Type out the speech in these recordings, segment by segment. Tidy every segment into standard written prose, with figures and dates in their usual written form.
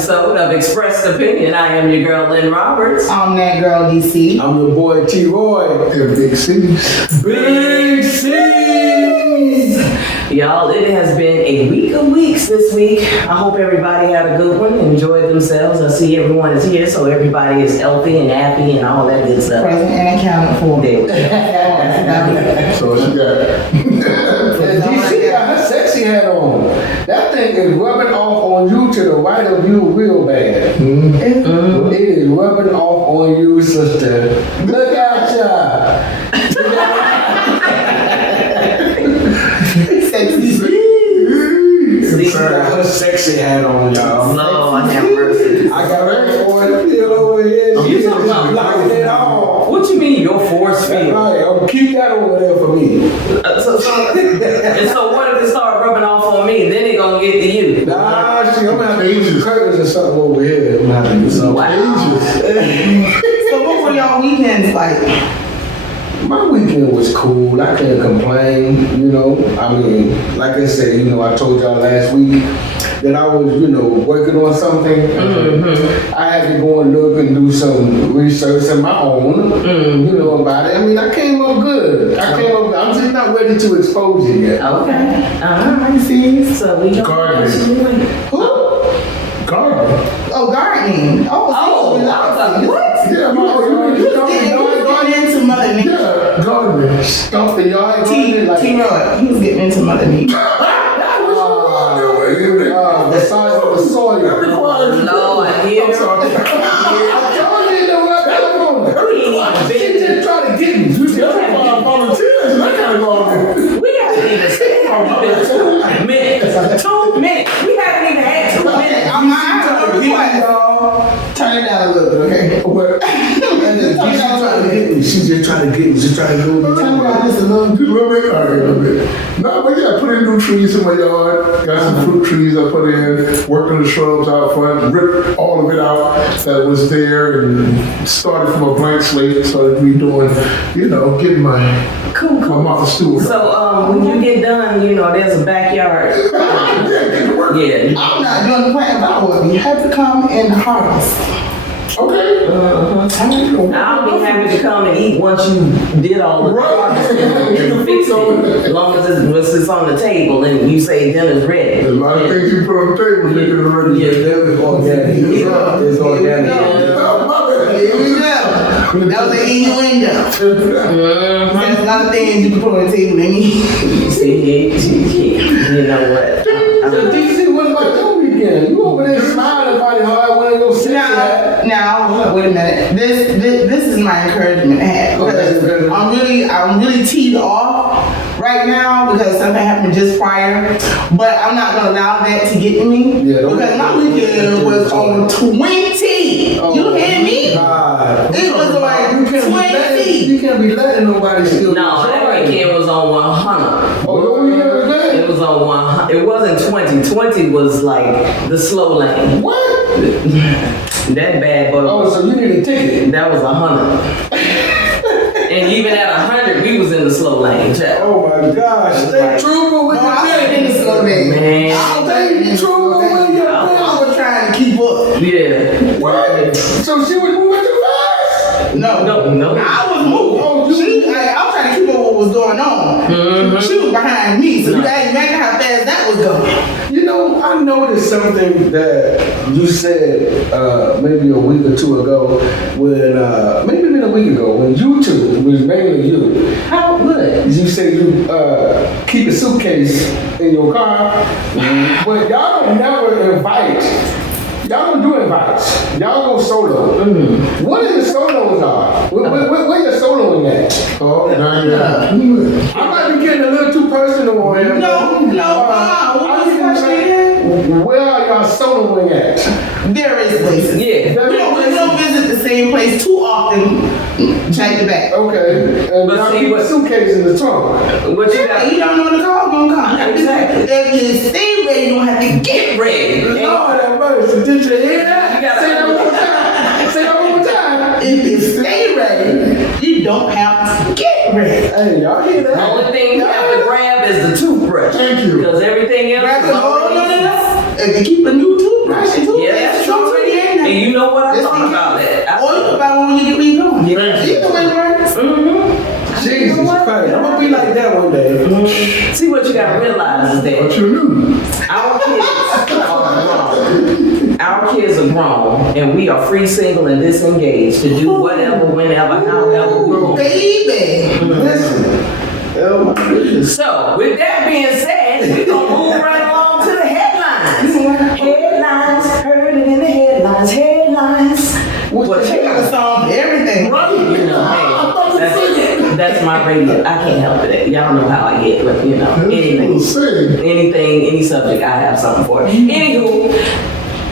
episode of Expressed Opinion. I am your girl, Lynn Roberts. I'm that girl, DC. I'm your boy, T-Roy. And Big C's. Big C's! Y'all, it has been a week of weeks this week. I hope everybody had a good one, enjoyed themselves. I see everyone is here, so everybody is healthy and happy and all that good stuff. Present and accounted for. There we go. So what you got? DC got her sexy hat on. That thing is rubbing off on you to the right of you real bad. Mm-hmm. It is rubbing off on you, sister. Look at ya. Sexy. She got her sexy hat on, y'all. Lord have mercy. I got her force field over here. You She's talking about blocking it off. What you mean your force That's field? right. Keep that over there for me. And so what if it start rubbing off on me? Then it gonna get to you. Nah, I'm gonna have to use some curtains or something over here. I'm gonna have to do something. Wow. So what were y'all weekends like? My weekend was cool. I can't complain, you know. I mean, like I said, you know, I told y'all last week that I was, you know, working on something. Mm-hmm. I had to go and look and do some research of my own, you know, about it. I mean, I came up good. I'm just not ready to expose it yet. Okay. Alright, see. So we don't Gardening. Who? Gardening. Oh, gardening. Oh, I was like, what? Yeah, Getting into Mother Nature. yeah, gardening. Stomp the yard, gardening, like, T-Roy, he was getting into Mother Nature. the size of the soil. Oh, Lord, here. I'm sorry. I told you to rub that on. She just trying to get me. You see, I'm volunteers. I gotta go on there. We haven't even said 2 minutes. 2 minutes. We haven't even had 2 minutes. I'm not turn it down a little bit, okay? She's just trying to get me. She's trying to go. Tell me about this a little Just a little bit. All right, a little bit. No, but yeah, I put in new trees in my yard. Got some fruit trees I put in. Working the shrubs out front. Ripped all of it out that was there and started from a blank slate. Started redoing, you know, getting my Martha Stewart. So, when you get done, you know, there's a backyard. yeah, get to work. Yeah. I'm not doing the plant, but I would be happy to come and harvest. Okay. I'll be happy to come and eat once you did all the harvesting. You fix it. As long as it's on the table and you say dinner's ready. There's a lot of things you put on the table, make it ready. Yeah. That was organic. It's organic. Oh, my bad. Here we go. That was an innuendo. There's a lot of things you can put on the table and eat. See, you know what? So DC, what about your weekend? You over there smiling about it hard when you sit there. Now, wait a minute. This is my encouragement hat because I'm really teed off right now because something happened just prior. But I'm not gonna allow that to get me because my weekend was on 20. Oh, you hear me? God. It was like 20. You can't be letting nobody steal. No, that weekend was on 100. Oh, your weekend was good? It was on 100. It wasn't 20. 20 was like the slow lane. What? That bad boy. Oh, so you need a ticket. That was 100. And even at 100, we was in the slow lane, child. Oh my gosh. Stay trooper with No, I your was in the slow lane. Man. Stay trooper with your I was trying to keep up. Yeah. What? So she was moving too fast? No. No. I was moving. I was trying to keep up what was going on. She was behind me, so you can imagine how fast that was going. You know, I noticed something that you said maybe a week or two ago when, maybe even a week ago, when you two, it was mainly you. How good? You said you keep a suitcase in your car, but y'all don't never invite. Y'all don't do invites. Y'all go solo. What are the solos are? Where your soloing at? Oh, now you I might be getting a little too personal on here. Where are y'all soloing at? There is places. Yeah. We don't visit the same place too often, back to back. Okay. And But y'all see, keep a what- suitcase in the trunk. What you Yeah, got? you don't know when the call gonna come. Exactly. If you stay ready, you don't have to get ready. Lord have mercy. Did you hear that? You gotta- Say that one more time. Say that one more time. If you stay ready, you don't have to get ready. Hey, y'all hear The that? only thing you have to grab is the toothbrush. Thank you. Because everything else Grab is the whole already nother. If you keep a new toothbrush, Actually, too. Yeah, that's true. already in there. And you know what? I It's thought in about that. Or you can buy one when you get where you going. Yeah. Either way works. Jesus Christ. I'm gonna be like that one day. See, what you gotta realize is What that you knew? our kids are grown, and we are free, single, and disengaged to do whatever, whenever, however we want. Baby. Listen. Oh my goodness. So, with that being said, we're gonna move right along to the headlines. Headlines, heard it in the headlines. Headlines. What She got a song for everything. You know, hey, that's my radio. I can't help it. Y'all know how I get, but you know, anything, any subject, I have something for it. Anywho,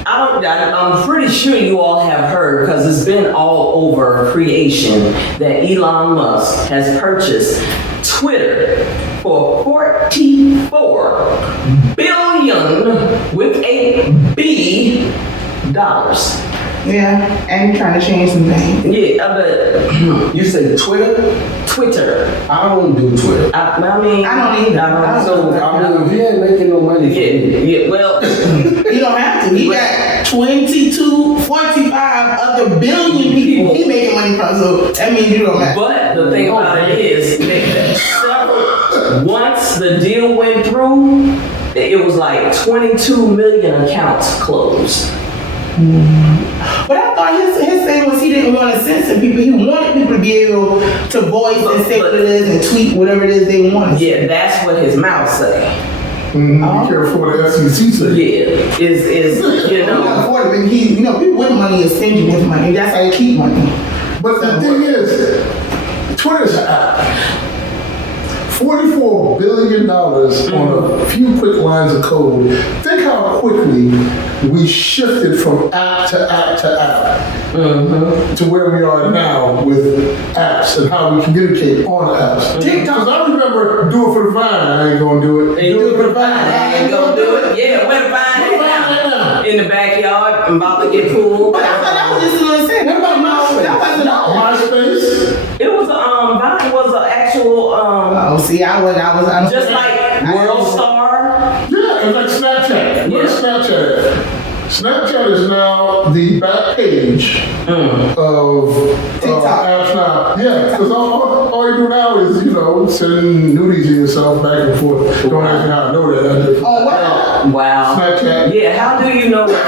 I'm pretty sure you all have heard, because it's been all over creation, that Elon Musk has purchased Twitter for $44 billion with a B dollars. Yeah, and you're trying to change some things. Yeah, but You said Twitter? I don't do Twitter. I mean, I don't either. So, I mean, if he ain't making no money for me. yeah, well, You don't have to. He got 45 other billion people he making money from, so that means you don't have to. but the thing about it is, that once the deal went through, it was like 22 million accounts closed. But I thought his thing was he didn't want to censor people. He wanted people to be able to voice and say what it is and tweet whatever it is they want. Yeah, that's what his mouth say. Be careful what the FCC say. Yeah, is you He know. can afford it, but he, people with money is stingy with money. That's how they keep money. But the thing is, Twitter's an app. $44 billion on a few quick lines of code. Think how quickly we shifted from app to app to app to where we are now with apps and how we communicate on apps. Because I remember do it for the Vine. I ain't gonna do it. And Do it for the Vine. I ain't gonna do it. Yeah, where to find it now? In the backyard, I'm about to get pool. But I thought that was just what I said. What about MySpace? That wasn't all. MySpace. It was Vine was an actual Oh, see, I was just like World Star. Yeah, it's like Snapchat. What is Yeah. Snapchat? Snapchat is now the back page of TikTok. apps now. Yeah, because all you do now is, sending nudies to yourself back and forth. Don't ask me how I know that. I just, Oh, wow. Wow. Snapchat. Yeah, how do you know that?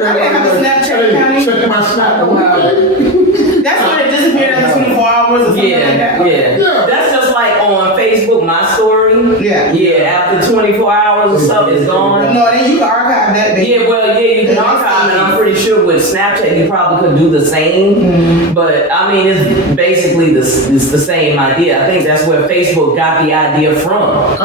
I didn't have a Snapchat account. Check my Snap. That's when it disappeared after 24 hours or something like that. Yeah. That's just like on Facebook, my story. Yeah. Yeah, after 24 hours or something, it's gone. No, then you can archive that, baby. Yeah, well, you can archive it. I'm pretty sure with Snapchat you probably could do the same. But I mean, it's basically it's the same idea. I think that's where Facebook got the idea from.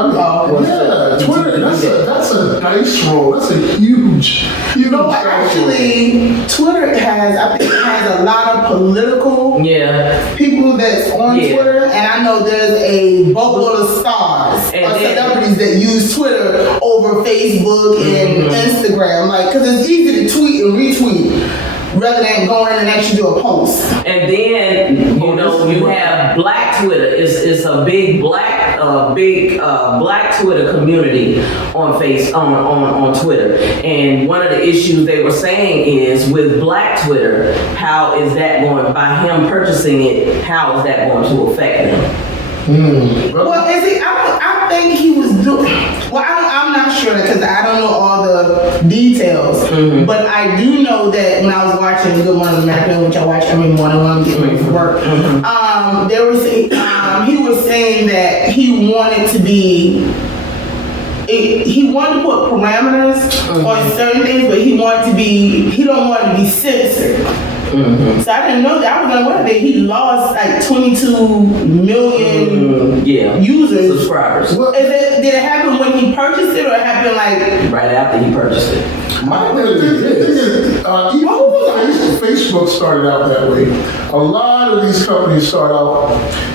Yeah, Twitter, that's a nice role. That's a huge No, actually, Twitter I think it has a lot of political Yeah. people that's on Yeah. Twitter, and I know there's a boatload of stars And or then- celebrities that use Twitter over Facebook and Instagram, because it's easy to tweet and retweet rather than going in and actually do a post. And then you have Black Twitter. It's a big Black Twitter community on on Twitter. And one of the issues they were saying is with Black Twitter, how is that going, by him purchasing it, how is that going to affect him? Well, I think he was doing. Well, I'm not sure because I don't know all the details. But I do know that when I was watching Good Morning America, which I watch every morning when I'm getting ready for work, they were saying he was saying that he wanted to be. He wanted to put parameters on certain things, but he don't want to be censored. So I didn't know that. I was like, what if he lost like 22 million users? Subscribers. Did it happen when he purchased it, or it happened like Right after he purchased it. Even Facebook started out that way. A lot of these companies start out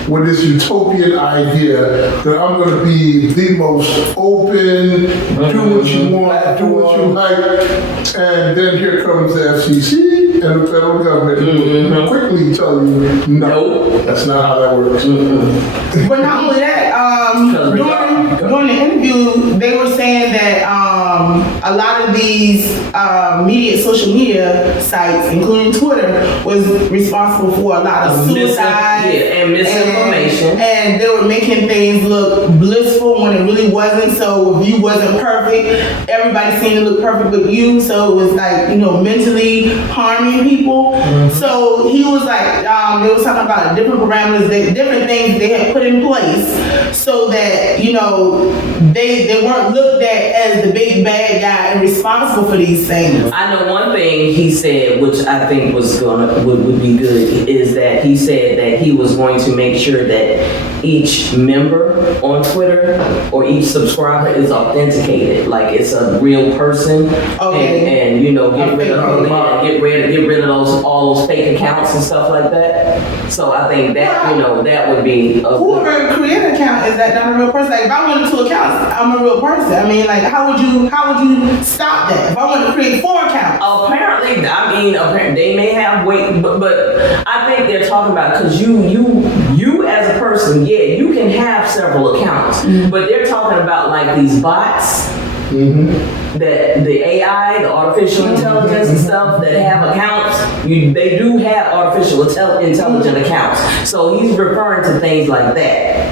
with this utopian idea that I'm going to be the most open, do what you want, do what you like, and then here comes the FCC and the federal government will quickly tell you, no, that's not how that works. But not only that, during during the interview, they were saying that a lot of these social media sites, including Twitter, was responsible for a lot of suicide and misinformation. And they were making things look blissful when it really wasn't. So if you wasn't perfect, everybody seemed to look perfect but you. So it was like, mentally harming people. Mm-hmm. So he was like, they was talking about different parameters, different things they had put in place so that, they weren't looked at as the big bad guy and responsible for these things. I know one thing he said, which I think would be good, is that he said that he was going to make sure that each member on Twitter or each subscriber is authenticated, like it's a real person. Okay. And get rid of all those fake accounts and stuff like that. So I think that that would be whoever created an account, is that not a real person? Like if I wanted 2 accounts, I'm a real person. I mean, like how would you stop that? If I wanted to create 4 accounts, apparently they may have but I think they're talking about because you as a person, you can have several accounts, but they're talking about like these bots. Mm-hmm. That the AI, the artificial intelligence and stuff that have accounts, they do have artificial intelligent accounts. So he's referring to things like that,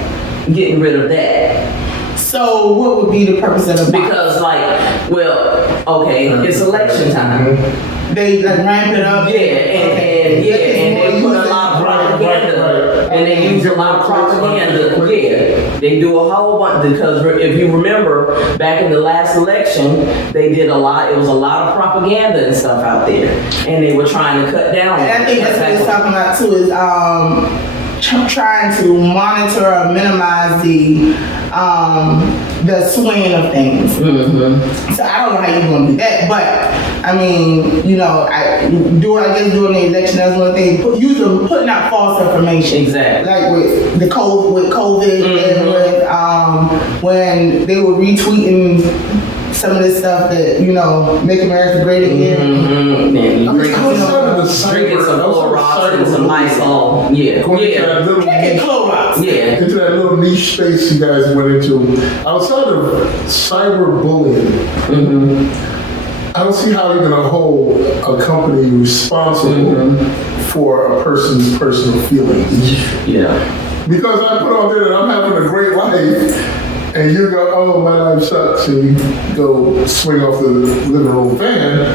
getting rid of that. So what would be the purpose of the bots? Because it's election time. They ramp it up. And they put a lot of propaganda. And they use a lot of propaganda. They do a whole bunch, because if you remember, back in the last election, they did it was a lot of propaganda and stuff out there. And they were trying to cut down. And I think that's what he's talking about too, is trying to monitor or minimize the swing of things. Mm-hmm. So I don't know how you're going to do that, but I mean, during the election, that's one thing. Putting out false information. Exactly. Like with COVID, and with when they were retweeting some of this stuff that, make America great again. Mm-hmm. Drinking some Clorox and some Lysol. Clorox. Into that little niche space you guys went into. Outside of cyberbullying, I don't see how you're going to hold a company responsible for a person's personal feelings. Yeah. Because I put on there that I'm having a great life, and you go, oh, my life sucks, and you go swing off the living room fan.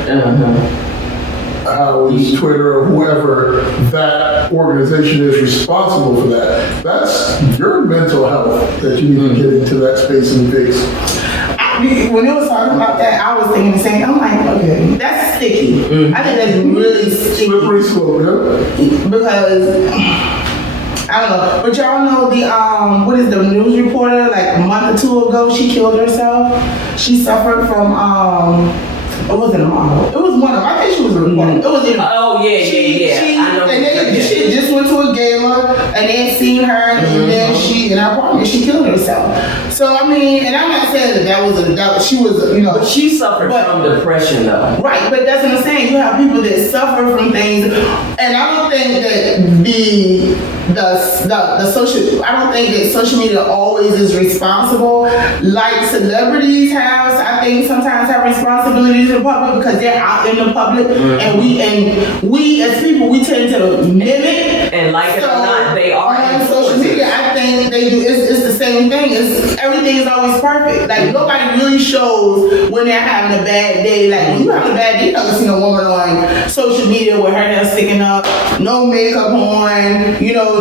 How is Twitter or whoever that organization is responsible for that? That's your mental health that you need to get into that space and fix. When it was talking about that, I was thinking the same. I'm like, okay, that's sticky. I think that's really sticky. Slippery slope, Because I don't know, but y'all know what is the news reporter? Like a month or 2 ago, she killed herself. She suffered from it wasn't a model. It was one of them. I think she was a reporter. It was I know. She just went to a gala and they had seen her, and then in her apartment she killed herself. So I mean, and I'm not saying that she was. But she suffered from depression though. Right, but that's what I'm saying. You have people that suffer from things, and I don't think that I don't think that social media always is responsible like celebrities have. So I think sometimes have responsibilities in the public because they're out in the public, and we as people, we tend to mimic. And like it or not, they are on social media. I think they do. It's the same thing. Everything is always perfect. Like nobody really shows when they're having a bad day. Like when you having a bad day, you never seen a woman on social media with her hair sticking up, no makeup on,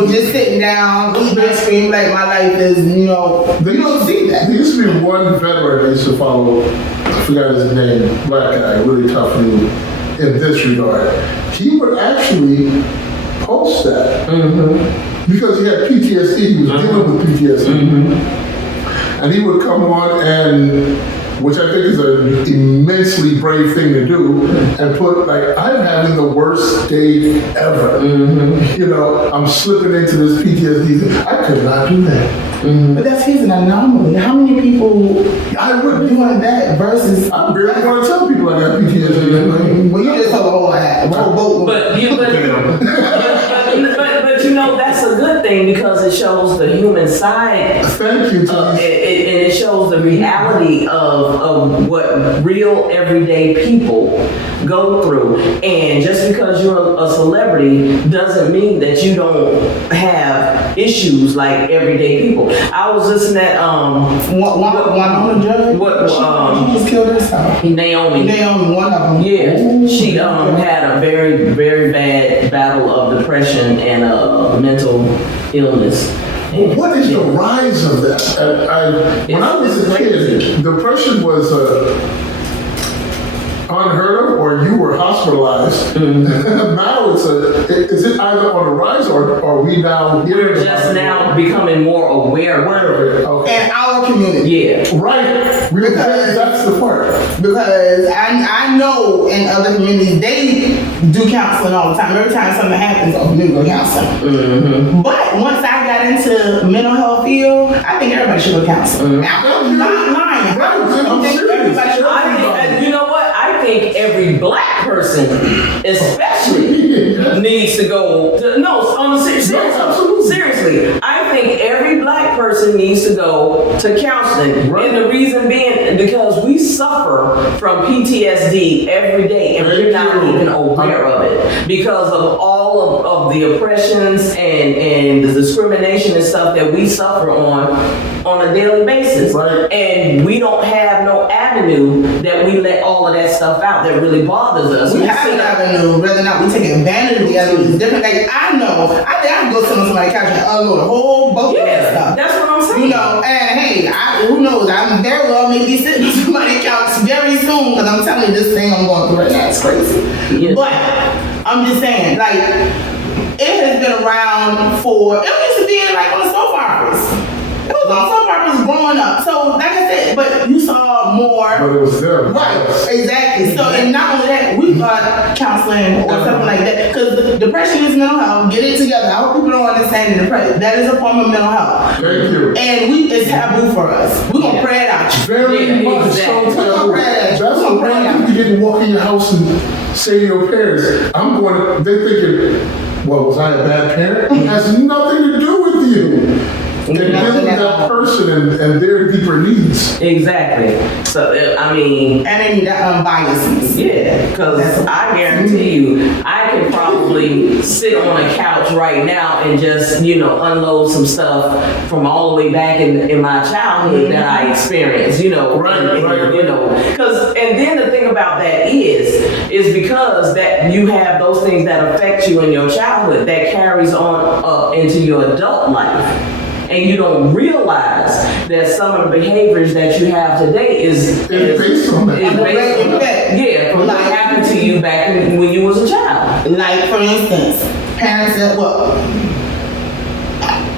just sitting down, eating ice cream like my life is, you don't see that. There used to be one veteran I used to follow, I forgot his name, black guy, really tough dude in this regard. He would actually post that because he had PTSD, he was dealing with PTSD. And he would come on and, which I think is an immensely brave thing to do, and put like, I'm having the worst day ever. I'm slipping into this PTSD. I could not do that. But he's an anomaly. How many people I would doing that versus? I barely want to tell people I got PTSD. Well, you just told the whole boat. But that's a good thing because it shows the human side. Thank you. And it it shows the reality of what real everyday people go through. And just because you're a celebrity doesn't mean that you don't have issues like everyday people. I was listening at One on the judge. What she just killed herself. Naomi, one of them. yeah, she had a very, very bad battle of depression and mental illness. What is the rise of that? When I was a kid, depression was unheard of, or you were hospitalized. Now is it either on the rise, or are we now? We're just now becoming more aware of it. Okay. In our community. Yeah. Right. Because that's the part. Because I know in other communities, they do counseling all the time. Every time something happens, we go counseling. But once I got into mental health field, I think everybody should go counseling. Now, I'm not lying. I think everybody should go counseling. You know what? I think every black person, especially, needs to go. Seriously, I think every black person needs to go to counseling. Right. And the reason being because we suffer from PTSD every day, and we're not even aware of it because of all of the oppressions and the discrimination and stuff that we suffer on a daily basis. Right. And we don't have no avenue that we let all of that stuff out that really bothers us. We have an avenue, whether or not we take advantage of the avenue is different. Like I think I can go sit on somebody's couch and unload a whole boat of that stuff. That's what I'm saying. You know, and hey, who knows? I'm very well maybe sitting on somebody's couch very soon because I'm telling you this thing I'm going through right now is crazy. Yeah. But I'm just saying, like, it has been around for, it used to be like on the soap operas. It was on soap operas growing up. So, like I said, but you saw more. But it was there. Right, exactly. So, and not only that, we got counseling or something like that. Because depression is mental health. Get it together. I hope people don't understand the depression. That is a form of mental health. Thank you. And it's taboo for us. We're going to pray it out. Very much so. We're going to pray it out. That's the one you get to walk in your house and say to your parents, they're thinking, well, was I a bad parent? It has nothing to do with you. And dealing with that person and their deeper needs. Exactly. So, I mean... And they need that unbiasedness. Yeah, because I guarantee you, I could probably sit on a couch right now and just, unload some stuff from all the way back in my childhood that I experienced, Right. And then the thing about that is because that you have those things that affect you in your childhood that carries on up into your adult life. And you don't realize that some of the behaviors that you have today is based on that. Yeah, from what happened to you back when you was a child. Like, for instance, parents that,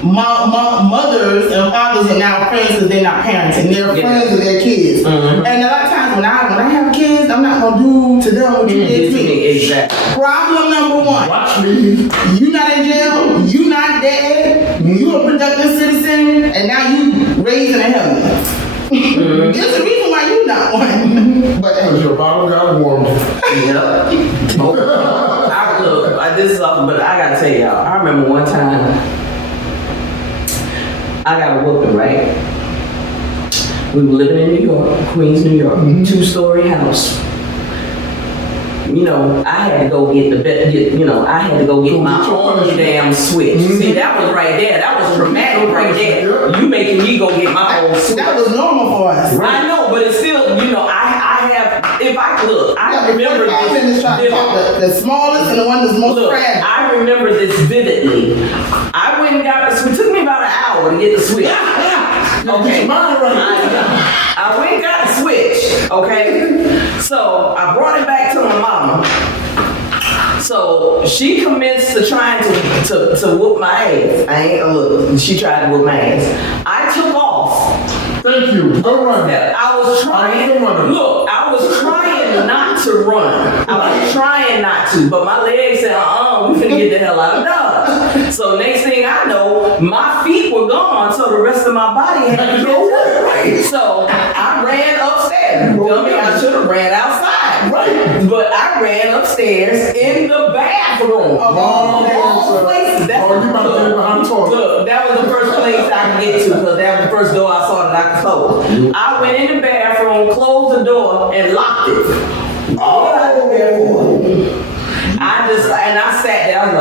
mothers and fathers are now friends because they're not parenting. They're friends with their kids. And a lot of times when I have kids, I'm not going to do to them what you did to me. Exactly. Problem number one. Watch me. You not in jail. You not dead. You a productive citizen. And now you raising a helmet. There's a reason why you not one. Because your bottle got warmed. Yep. This is awful, but I gotta tell y'all, I remember one time I got a whooping, right? We were living in New York, Queens, New York, 2-story house. I had to go get I had to go get my own damn switch. See, that was right there. That was dramatic right there. You making me go get my own switch. That was normal for us. I know, but it's still, I remember this. The smallest and the one that's most fragile. I remember this vividly. I went and got the switch. It took me about an hour to get the switch. Okay. I went and got the switch. Okay. So I brought it back to my mama. So she commenced to trying to whoop my ass. She tried to whoop my ass. I took off. Thank you. Go run. I was trying not to run. I was trying not to, but my legs said, we finna get the hell out of Dodge. So next thing I know, my feet were gone, so the rest of my body had to go right. So I ran upstairs. I should have ran outside. Right. But I ran upstairs in the bathroom. Of all places. That's you about to get behind the toilet. Look, that was the first place I could get to because that was the first door I saw that I could close. I went in the bathroom, closed the door, and locked it. And I sat there, I was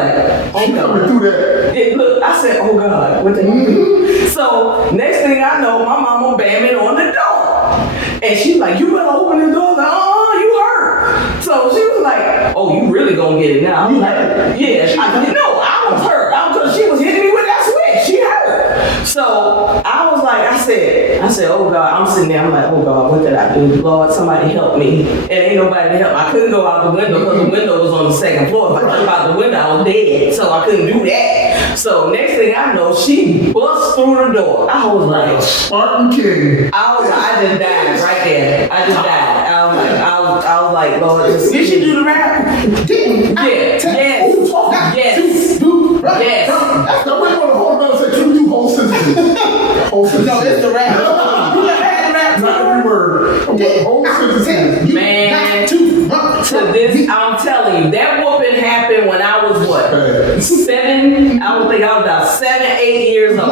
like, She coming through that. Look, I said, oh God, what the hell do? So, next thing I know, my mama bamming on the door. And she's like, you better open the door. Like, oh, you hurt. So she was like, oh, you really gonna get it now? I'm like, yeah. I was hurt. She was hitting me with that switch. She hurt. So I was like, I said, oh God, I'm sitting there. I'm like, oh God, what did I do? Lord, somebody help me. And ain't nobody to help. I couldn't go out the window because the window was on the second floor. If I jump out the window, I was dead. So I couldn't do that. So next thing I know, she bust through the door. I was like, Spartan King. I just died right there. I just died. I was like, Lord, just. Did she do the rap? Yes. Now wait, hold on. Say, can we do whole sentences? Whole sentences. No, it's the rap. You never had the rap? Not every word. Whole sentences. Man, to this, I'm telling you, that whooping happened when I was what? 7? I would think I was about 7, 8 years old.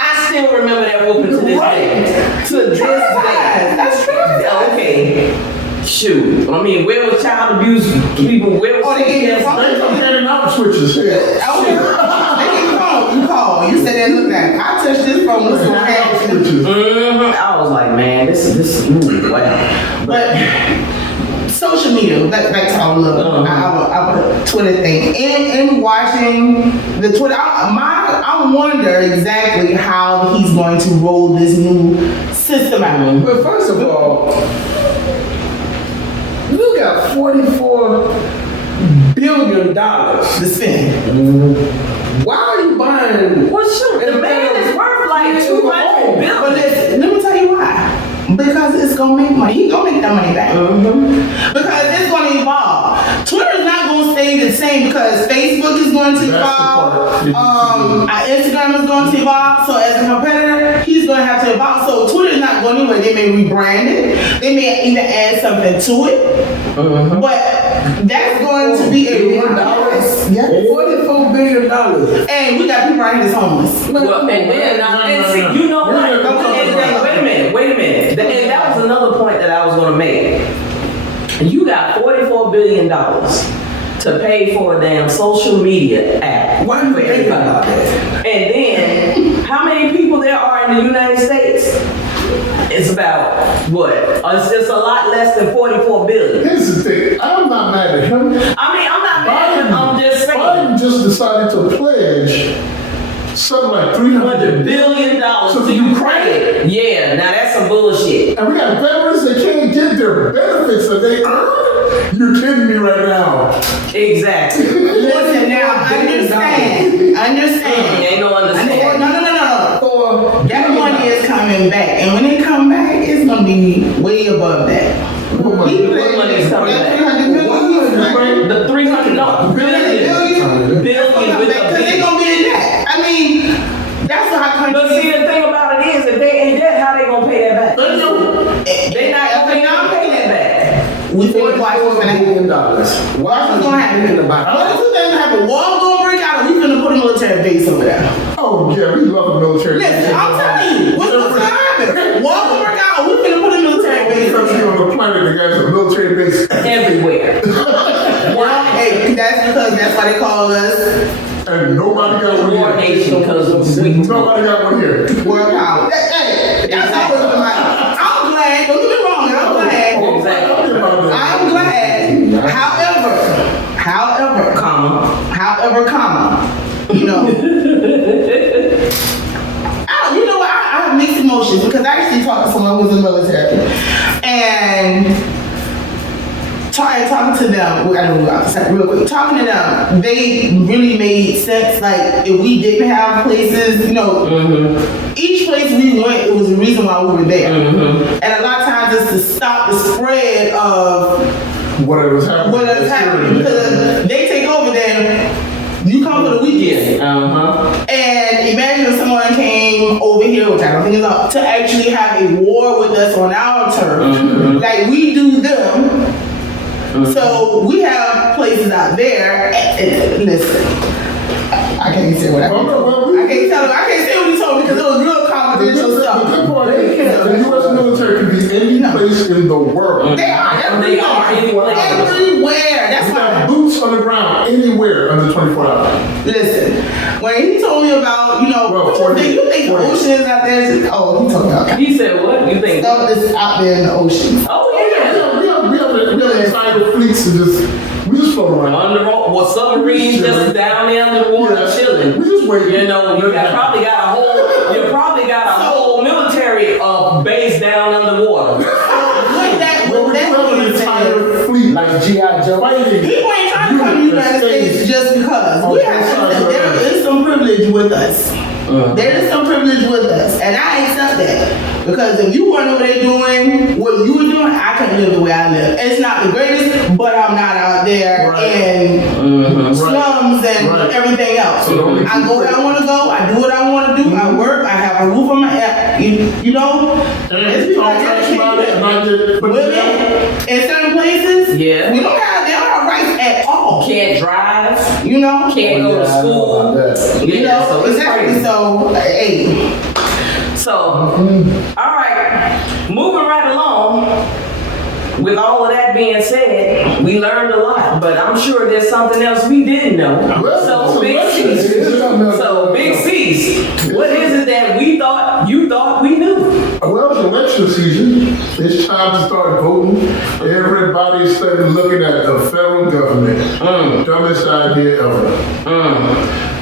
I still remember that whooping to this day. To this day. That's true. Okay. Shoot. I mean, where was child abuse people? Where was they gave you the phone? They come handing out switches here. Okay. They gave you the phone. You call. You said that, look at I touched this phone. What's going to happen? I was like, man, this wow. But social media, back to our little, our Twitter thing. In watching the Twitter, I wonder exactly how he's going to roll this new system out. But first of all, you got $44 billion to spend. Why are you buying? Well, shoot, the man is worth like $200 billion. But listen, let me tell you why. Because it's gonna make money. He's gonna make that money back. Because it's gonna evolve. Twitter's not gonna stay the same because Facebook is going to evolve. Our Instagram is going to evolve. So as a competitor, he's gonna have to evolve. So Twitter's not going anywhere. They may rebrand it. They may even add something to it. But that's going to be a $44 billion. And we got people right here that's homeless. Well, and see, you know what? Wait a minute. And that was another point that I was going to make. You got $44 billion to pay for a damn social media app. Why do you think about that? And then, how many people there are in the United States? It's about, what? It's a lot less than 44 billion. Here's the thing. I'm not mad at him. I mean, I'm not mad at him. I'm just saying. Biden just decided to pledge something like $300 billion to Ukraine. Yeah, now that's some bullshit. And we got veterans that can't get their benefits that they earn? You're kidding me right now. Exactly. Listen now, understand. Ain't no understanding. No. That money is coming back. And when it come back, it's going to be way above that. What money is coming back? The 300, no, billion with a because they're going to be in that. I mean, that's how countries. But see, the thing about it is, if they ain't that, how they gonna pay that back? They not pay that back. We think watch what's gonna happen. Watch what's gonna happen. What is gonna happen? War gonna break out, and we gonna put a military base over there. Oh yeah, we love a military base. Listen, I'm telling you, what's gonna happen? War gonna break out, and we gonna put a military base over there. On the planet that has a military base everywhere. Hey, that's because that's why they call us. And nobody got one War here. nation because Nobody got one here. War power. Hey, that's how it's like. I'm glad. Don't get me wrong. I'm glad. Exactly. I'm glad. However, you know. You know what? I have mixed emotions because I actually talked to someone who was in the military, and. Talking to them, real quick. Talking to them, they really made sense. Like if we didn't have places, you know, each place we went, it was the reason why we were there. And a lot of times it's to stop the spread of whatever's happening. Because they take over, then you come for the weekend. And imagine if someone came over here, which I don't think is up, to actually have a war with us on our turf, like we do them. So we have places out there. And listen, I can't say what I can't tell him. I can't say what he told me because it was real confidential stuff. The good part is the U.S. military can be any place in the world. They are everywhere. That's We why. got boots on the ground anywhere under 24 hours. Listen, when he told me about, what you think the ocean is out there? He told me about. He said, what? You think? Stuff that's out there in the ocean. Oh, yeah. We have entire fleets and we just float around. Submarines just down there in the water chilling. We just wait. You probably got a whole military base down underwater. With that an entire fleet Like G.I. Joe. fighting. people ain't trying to come to the United States just because. There is some privilege with us. There is some privilege with us, and I accept that. Because if you want to know what they're doing, what you were doing, I couldn't live the way I live. It's not the greatest, but I'm not out there in slums and everything else. I go where I want to go. I do what I want to do. I work. I have a roof on my head. You know? There's people out there women in certain places. Yeah. They don't have rights at all. Can't drive. Can't go to school. So it's exactly. crazy. So, hey. So, all right, moving right along. With all of that being said, we learned a lot, but I'm sure there's something else we didn't know. So, Big C's, what is it that you thought we knew? Well, it's election season. It's time to start voting. Everybody's starting looking at the federal government. Dumbest idea ever.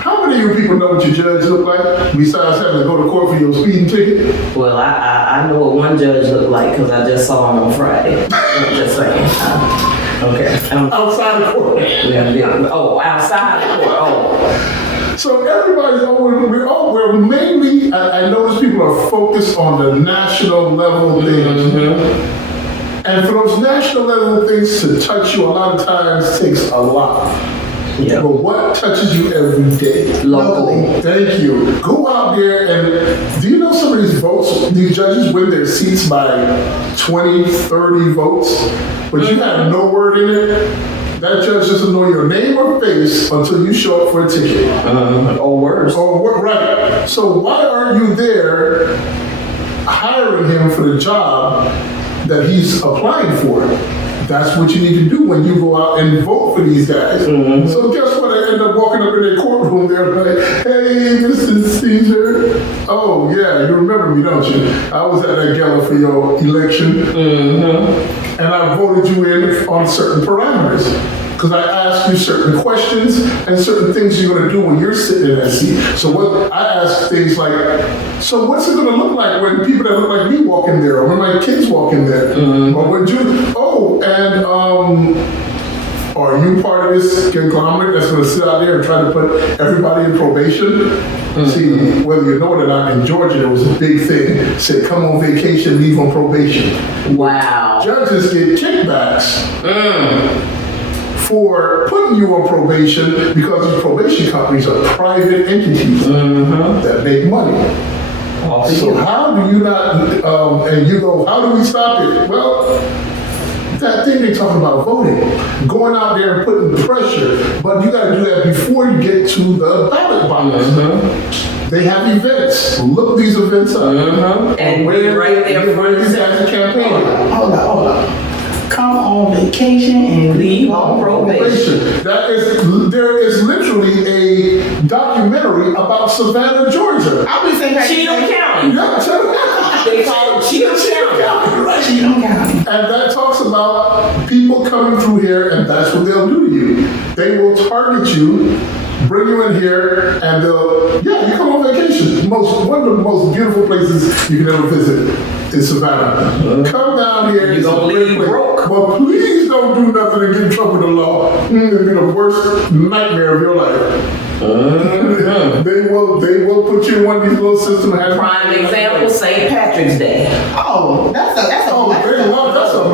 How many of you people know what your judge look like besides having to go to court for your speeding ticket? Well, I know what one judge looked like because I just saw him on Friday. I'm just saying. Okay. Outside the court. Yeah. Oh, outside the court. Oh. So everybody's we're mainly, I notice people are focused on the national level things. And for those national level things to touch you a lot of times takes a lot. Yeah. But what touches you every day? Locally. Thank you. Go out there and do you know some of these votes, these judges win their seats by 20, 30 votes, but you have no word in it? That judge doesn't know your name or face until you show up for a ticket. Or worse. Right. So why aren't you there hiring him for the job that he's applying for? That's what you need to do when you go out and vote for these guys. So guess what? I end up walking up in their courtroom. They're like, "Hey, Mr. Caesar. Oh yeah, you remember me, don't you? I was at that gala for your election, and I voted you in on certain parameters." Because I asked you certain questions and certain things you're going to do when you're sitting in that seat. So what I asked things like, so what's it going to look like when people that look like me walk in there, or when my kids walk in there, or when you? Are you part of this conglomerate that's going to sit out there and try to put everybody in probation? See, whether you know it or not, in Georgia there was a big thing. Said, come on vacation, leave on probation. Wow. Judges get kickbacks. For putting you on probation because these probation companies are private entities that make money. So how do you not, and you go, how do we stop it? Well, that thing they talk about voting, going out there and putting pressure, but you gotta do that before you get to the ballot box. They have events. Look these events up. And we're right there for these guys are campaigning. Hold on. Come on vacation and leave on probation. There is literally a documentary about Savannah, Georgia. I'll be saying Cheatham County. They call it Cheatham County. Cheatham County. And that talks about people coming through here, and that's what they'll do to you. They will target you, bring you in here, and you come on vacation. One of the most beautiful places you can ever visit is Savannah. Come down here. You're going to leave broke. But please don't do nothing and get in trouble with the law. It'll be the worst nightmare of your life. They will put you in one of these little systems. Prime example, St. Patrick's Day. Oh, that's a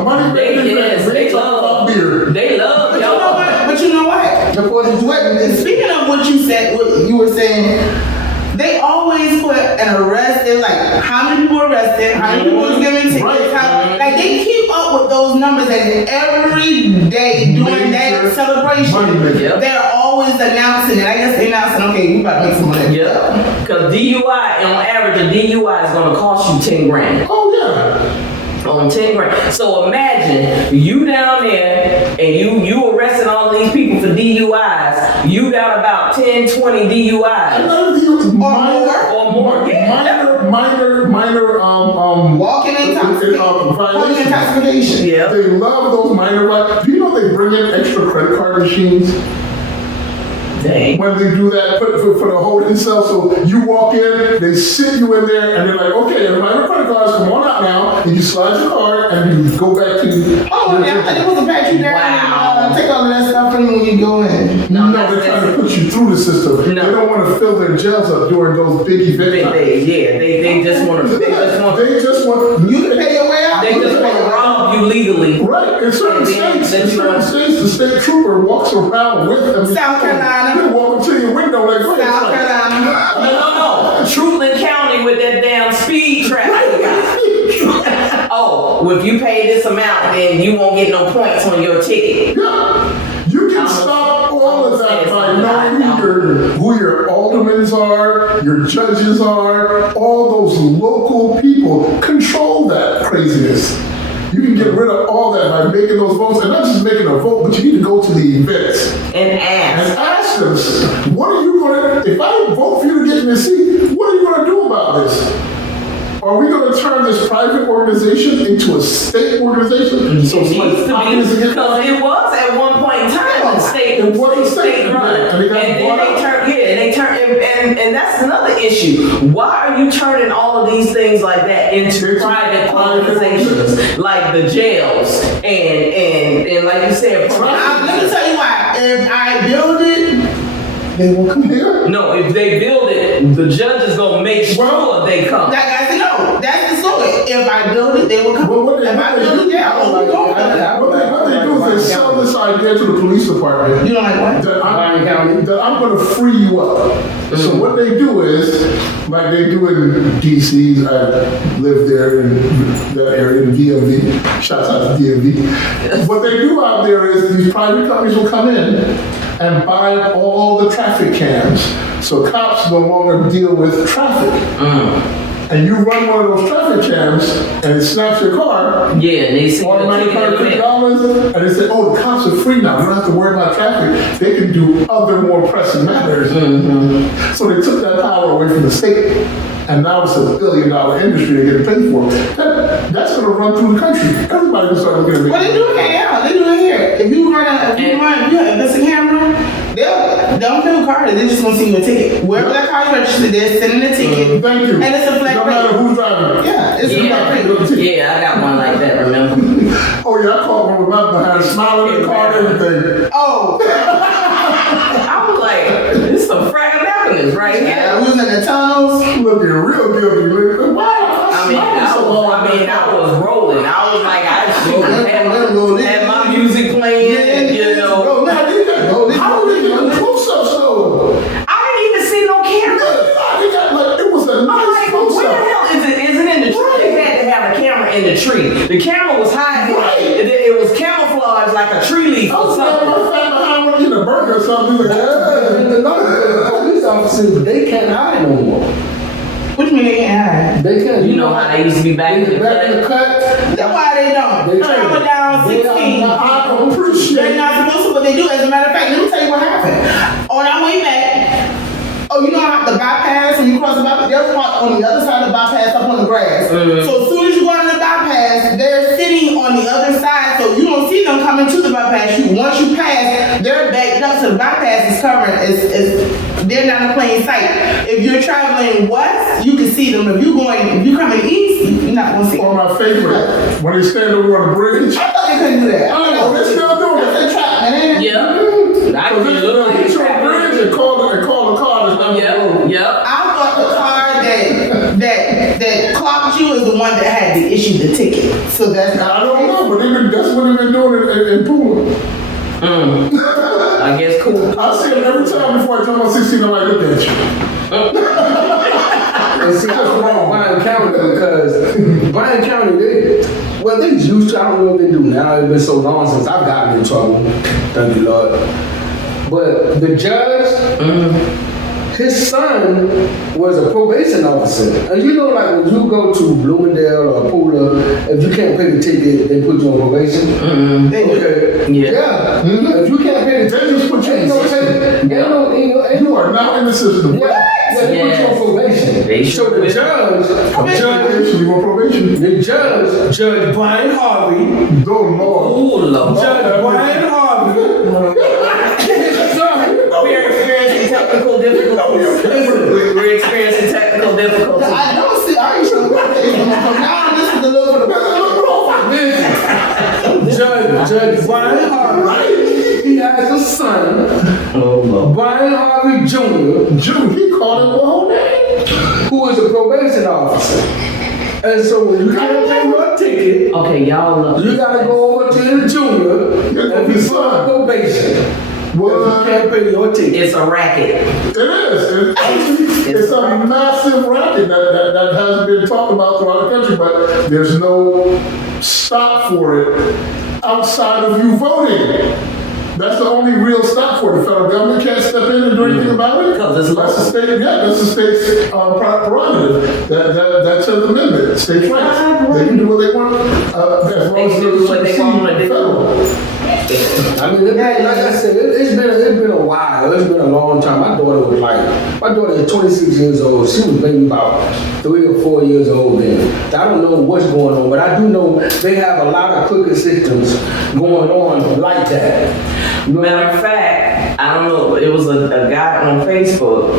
money making thing. They love beer. They love But y'all. you know what? Speaking of what you said, what you were saying, they always put an arrest. They're like, how many people arrested? How many people was given tickets? Like they keep up up with those numbers, and every day during that celebration, they're always announcing it. I guess they're announcing, okay, we about to make some money. Yeah. Because DUI, on average, a DUI is going to cost you 10 grand. Oh yeah. On 10 grand. So imagine you down there and you arresting all these people for DUIs. You got about 10, 20 DUIs. Or more. Minor walking intoxication. Yeah. They love those minor. Do you know they bring in extra credit card machines? Dang. When they do that for the holding cell, so you walk in, they sit you in there, and they're like, okay, the minor credit cards, come on out now, and you slide your card, and you go back to. Oh, yeah, I thought it was a pat you down. Wow. Take all of that stuff from you when you go in. No, they're trying to put you through the system. No. They don't want to fill their jails up during those big events. They just want to. They just want. You can pay your way out. They just want to rob you legally. Right. In certain states, the state trooper walks around with them. South Carolina. They walk up to your window like, go ahead. South Carolina. No. Truthland County with that damn speed traffic. Oh, if you pay this amount, then you won't get no points on your ticket. Yeah. You can stop all of that by knowing who your aldermen are, your judges are, all those local people. Control that craziness. You can get rid of all that by making those votes, and not just making a vote, but you need to go to the events and ask them, what are you going to, if I vote for you to get in this seat, what are you going to do about this? Are we going to turn this private organization into a state organization? So it needs to be, because it was at one point in time a state run, and that's another issue. Why are you turning all of these things like that into private organizations, like the jails and like you said? Let me tell you why. If I build it, they will come here. No, if they build it, the judge is gonna make sure they come. That's the story. If I build it, they will come. If I build it, what they do is they sell this idea to the police department. You know what? That I'm going to free you up. Mm-hmm. So what they do is, like they do in D.C., I live there in that area, in DMV. Shouts out to DMV. What they do out there is these private companies will come in and buy all the traffic cams. So cops no longer deal with traffic. And you run one of those traffic cams and it snaps your car. Yeah, and they see automatic $50, and they say, oh, the cops are free now. You don't have to worry about traffic. They can do other more pressing matters. Mm-hmm. So they took that power away from the state. And now it's $1 billion industry they're getting paid for. That's going to run through the country. Everybody will start looking at it. Well, they do it here. They do it here. If you have a camera, they don't pay a car. They're just going to see your ticket. Wherever that car is registered, they're sending a ticket. Thank you. And it's a flat rate. No matter who's driving. Yeah, it's a flat rate. Yeah, I got one like that, remember? Oh, yeah, I called one with my behind, smiling in the car and everything. Oh. I was like, this is some fragging happenings right here. Yeah, we was in the tunnels. Looking real guilty. Wow. I was rolling. I was like, had my music playing, you know. How did they get a close-up show? I didn't even see no camera. It was a nice close-up. Where the hell is it? Is it in the tree? They had to have a camera in the tree. The camera was hiding. Right. It was camouflaged like a tree leaf or something. I was in a burger or something. The police officers, they can't hide no more. What do you mean they can't hide? They can't. You know how they used to be back in the cut. That's why they don't. They travel down 16. I don't appreciate. They're not supposed to, but they do. As a matter of fact, let me tell you what happened. On our way back, you know how the bypass, when you cross the bypass, there's one on the other side of the bypass up on the grass. Mm-hmm. So as soon as you go into the bypass, they're sitting on the other side, so you don't see them coming to the bypass. Once you pass, they're backed up, so the bypass is covering. They're not in plain sight. If you're traveling west, you can see them. If you're coming east, you're not going to see them. Or my favorite, when they stand over on the bridge. I thought they couldn't do that. Oh, they still do it. That's a trap, man. Yeah. I can look like you on the bridge and call the car. Yep. I thought the car that clocked you is the one that had to issue the ticket. So that's I don't know, but that's what they've been doing in Pooler. I guess cool. I see them every time before I jump on 16. I'm like, look at you. And see, I don't like Bryan County because Bryan County, they used to, I don't know what they do now. It's been so long since I've gotten in trouble. Thank you, Lord. But the judge, his son was a probation officer. And you know, like when you go to Bloomingdale or Pooler, if you can't pay the ticket, they put you on probation. Okay. Yeah. If you can't pay the They ticket, just put you in the system. You are now in the system. Yeah, they put you on probation. So the judge, You on probation. Judge Brian Harvey, Oh, Lord. Judge Brian Harvey, We're experiencing technical difficulties. We're experiencing technical difficulties. I don't see. I ain't sure what they from now on. This is the look for the Judge Brian Harvey, he has a son, Brian Harvey Jr., He called him the whole name. who is a probation officer. And so when you can't pay your ticket, Okay, y'all look. you gotta go over to the junior and be put on probation. Well, you can't pay your ticket. It's a racket. It is. It's a massive racket that has been talked about throughout the country, but there's no stop for it outside of you voting. That's the only real stop for it. The federal government can't step in and do anything about it. Because it's That's the state. Yeah, that's the state's prerogative. That's an amendment. States' rights. They can do what they want. As long They as can do what they want to do. federal. I mean, like I said, it's been a while. It's been a long time. My daughter is 26 years old. She was maybe about 3 or 4 years old then. I don't know what's going on, but I do know they have a lot of crooked systems going on like that. Matter of fact, I don't know, it was a guy on Facebook.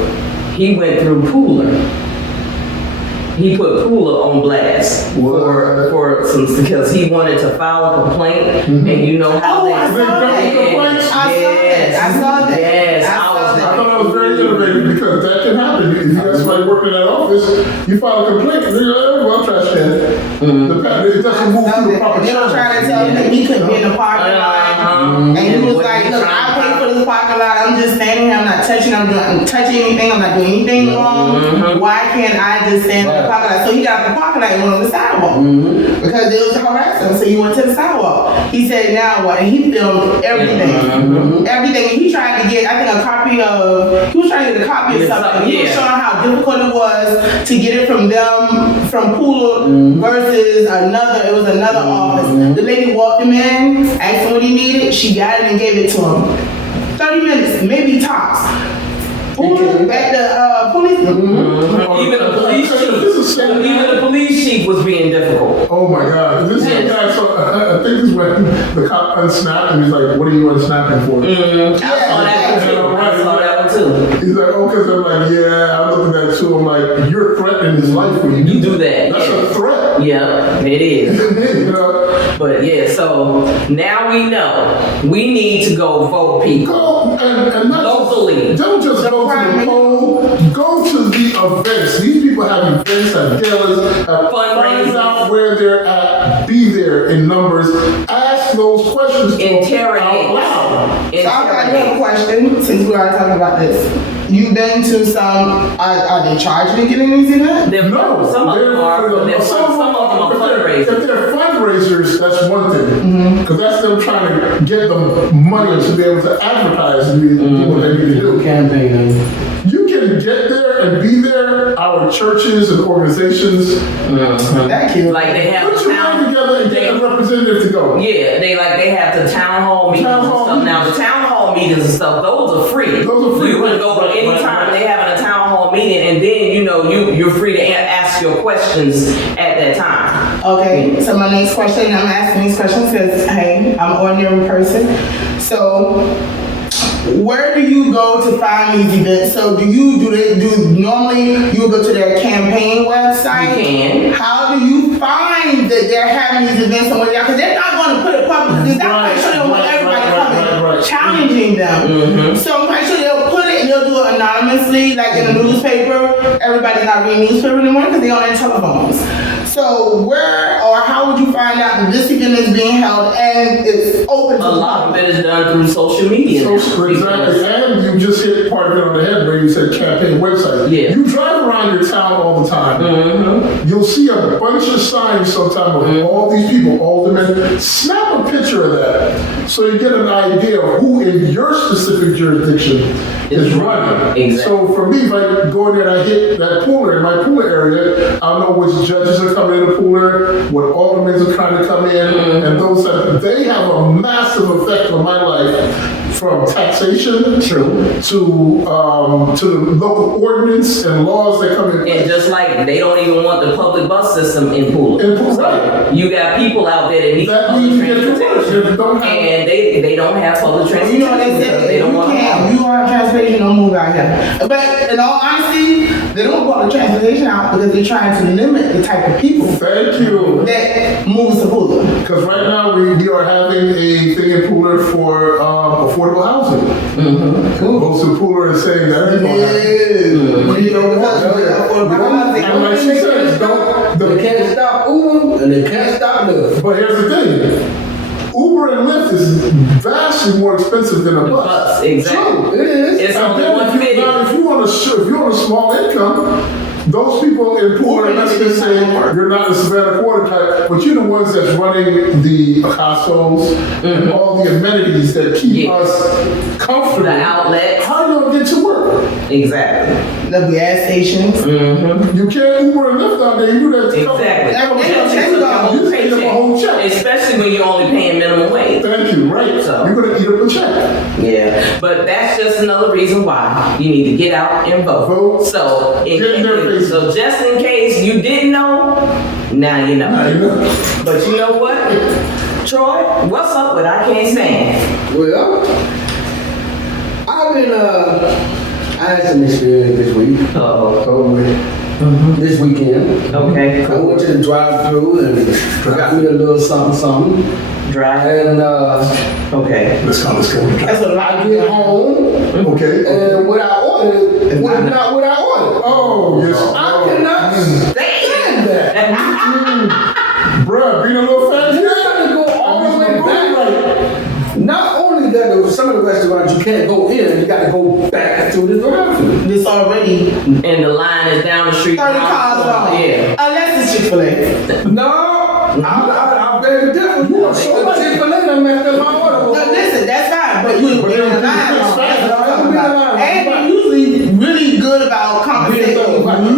He went through Pooler. He put Pooler on blast for some, because he wanted to file a complaint, and you know how I saw that. I saw that. Yes, I thought that was very innovative because that can happen. If you got somebody working in that office, you file a complaint, they're like, well, trash can. It doesn't move through the proper They were trying to tell him that he couldn't be in the parking lot. And he was like, look, I paid for this parking lot. I'm just standing here. I'm not touching anything. I'm not doing anything wrong. Why can't I just stand in the parking lot? So he got off the parking lot and went on the sidewalk. Because they was harassing him. So he went to the sidewalk. He said, now what? And he filmed everything. Everything. And he tried to get, I think, a copy of something. He was showing how difficult it was to get it from Pooler versus another office. The lady walked him in, asked him what he needed. She got it and gave it to him. 30 minutes, maybe tops. At the police. Even the police chief was being difficult. Oh my God. This is the guy, so I think this is when the cop unsnapped and he's like, what are you unsnapping for? I saw that one too. He's like, oh, because I'm like, yeah, I'm looking at that too. I'm like, you're threatening his life when You do that. That's a threat. Yeah, it is. You know? But yeah, so now we know we need to go vote people. Go and not Locally. Don't just go to the poll. Go to the events. These people have events, have galas, have find out where they're at. Be there in numbers. Ask those questions. Interrogate. Out loud. So I've got you a question since we are talking about this. You've been to some, are they charging to get in these events? No, some of them are, but some of them are fundraisers. If they're fundraisers, that's one thing. Because that's them trying to get the money to be able to advertise and do what they need to do. Campaigning. You can get there and be there. Our churches and organizations, That cute. Like they have put your money together and get a representative to go. Yeah, they have the town hall meetings and stuff. Now the town hall meetings and stuff, those are free. Those are free. You can go anytime they having a town hall meeting, and then you're free to ask your questions at that time. Okay, so my next question, I'm asking these questions because, hey, I'm an ordinary person. So, where do you go to find these events? So normally you would go to their campaign website? You can. How do you find that they're having these events somewhere else? Because they're not going to put it public. Because that's why sure they don't want everybody coming, challenging them. So I'm quite sure they'll put it and they'll do it anonymously, like in a newspaper. Everybody's not reading newspaper anymore because they're on their telephones. So how would you find out that this event is being held and it's open to A lot of it is done through social media. now. Exactly, and you just hit part of it on the head where you said campaign website. Yeah. You drive around your town all the time. You'll see a bunch of signs sometime of all these people, aldermen. Snap a picture of that so you get an idea of who in your specific jurisdiction is running. Exactly. So for me, if I go in there and I hit that pooler in my pooler area, I'll know which judges are coming in the pooler, what aldermen are trying to come in, and those they have a massive effect on my life. From taxation to the local ordinance and laws that come in place. And just like they don't even want the public bus system in Pooler. Right. You got people out there that need That public need to get to work. transportation. They don't have- And they don't have public You transportation. know, they because say they don't want to. you don't have transportation, don't move out here. But in all honesty, they don't want the transportation out because they're trying to limit the type of people Thank you. that moves to Pooler. Because right now we are having a thing in Pooler for affordable housing. Most of Pooler is saying that they're going to You know, because and like she says, They can't stop Uber and they can't stop Lyft. but here's the thing. Uber and Lyft is vastly more expensive than a The bus. bus, exactly. True, it is. It's And only then if $150. you're on a small income, those people in Pooler, let's just say you're not the Savannah Quarter type, but you're the ones that's running the Acostos and all the amenities that keep Yeah. us comfortable. The outlet. How are you gonna get to work? Exactly. The gas stations. You can't Uber and Lyft out there. You do that to cover- Exactly. Everyone That else takes takes up the your whole whole paycheck. Take up a whole check. Especially when you're only paying minimum wage. Thank you, right. So- You're gonna eat up a check. Yeah, but that's just another reason why you need to get out and vote. Vote. So, Get in their faces. so just in case you didn't know, now you know. Now you know. But you know what, Troy? What's up with I Can't Stand? Well, I've been, I had some experience this week. Uh-oh. This weekend. Okay. I went to the drive-through and got me a little something. Drive. And Okay. Let's go. That's what I get home Okay. and what I ordered was not what I ordered. Oh, yes. I cannot stand that. Bruh, being a little fat. You gotta go all the way back. Not only that, there was some of the restaurants you can't go in, you gotta go back to the drive-thru. This already And the line is down the street. 30 cars long. Yeah. Unless it's Chick-fil-A. No, I'm very different. You are so right. Chick-fil-A done messed up my order. No, listen, that's fine, but you But in they don't the do the line. fix fast. That's what I'm talking about. And they're usually really good about compensating.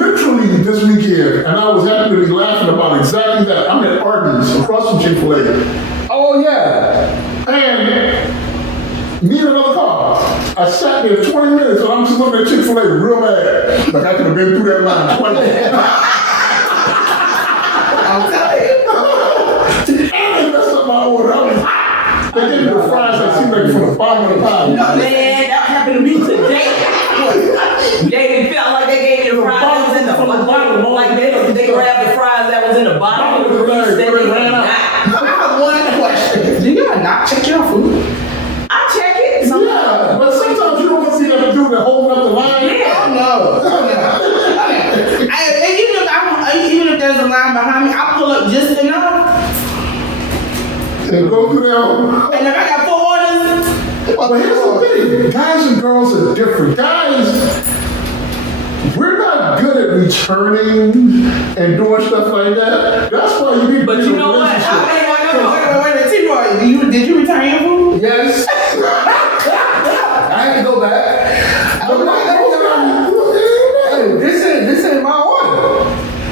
Literally this weekend, and I was happy to be laughing about exactly that. I'm at Arby's across from Chick-fil-A. Oh yeah. And me and another car. I sat there 20 minutes and I'm just looking at Chick-fil-A real mad. Like I could have been through that line twice. I'm telling you. And they messed up my order. I was hot. They gave me the fries that seemed like from the bottom of the pile. Man, that happened to me today. They felt like they gave me the fries that was in the bottom. Like they grabbed the fries that was in the bottom of the Bottom of the bag, grease, but it then ran they out. got- I have one question. Do y'all not check your food? I check it. Yeah, but sometimes you don't want to see that dude that holding up the line. Yeah. Oh no. Even if there's a line behind me, I pull up just enough. And go through there. And if I got 4 orders, But here's the thing, guys and girls are different. Guys, we're not good at returning and doing stuff like that. That's why you need But you know what? wait, T-Roy, did you return your food? Yes. I had to go back. Hey, this ain't my order.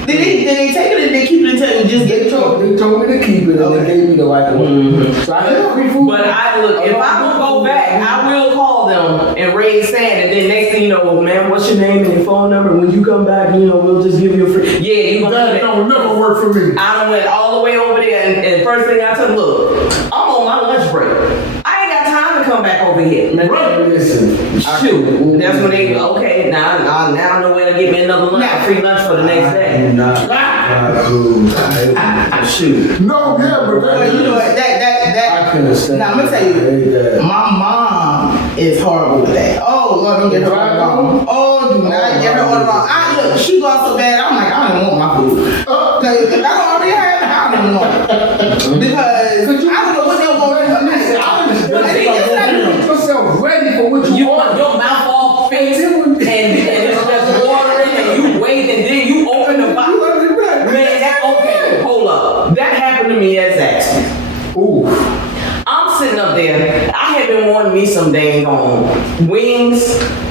Did they take it and they keep it until you just get They it? told me to keep it and they gave me the right one. So I had free food. But I look, if I will go back, I will call them and raise sand, and then next thing you know, well, man, what's your name and your phone number? When you come back, we'll just give you a free. Yeah, you gonna do That that. don't never work for me. I done went all the way over there, and first thing I told, look, I'm on my lunch break. I ain't got time to come back over here. Right. Listen. Shoot, that's when they okay. Now I know where to get me another lunch, free lunch for the next day. Shoot. No, yeah, but But you know what? I couldn't stand Now I'm gonna tell you, my mom is horrible with that. Oh Lord, don't get her order wrong. Oh, do not get her order wrong. Look, she got so bad. I'm like, I don't even want my food. Cause if I don't already have it, I don't even want it. Because I don't know what they're going to do. Listen, I understand. Get yourself ready for what you want. Your mouth all fixed and it's just watering and you wait and then you open the box. Man, that okay, hold up. That happened to me at Zaxby's. Ooh. I'm sitting up there. I had been wanting me some dang on wings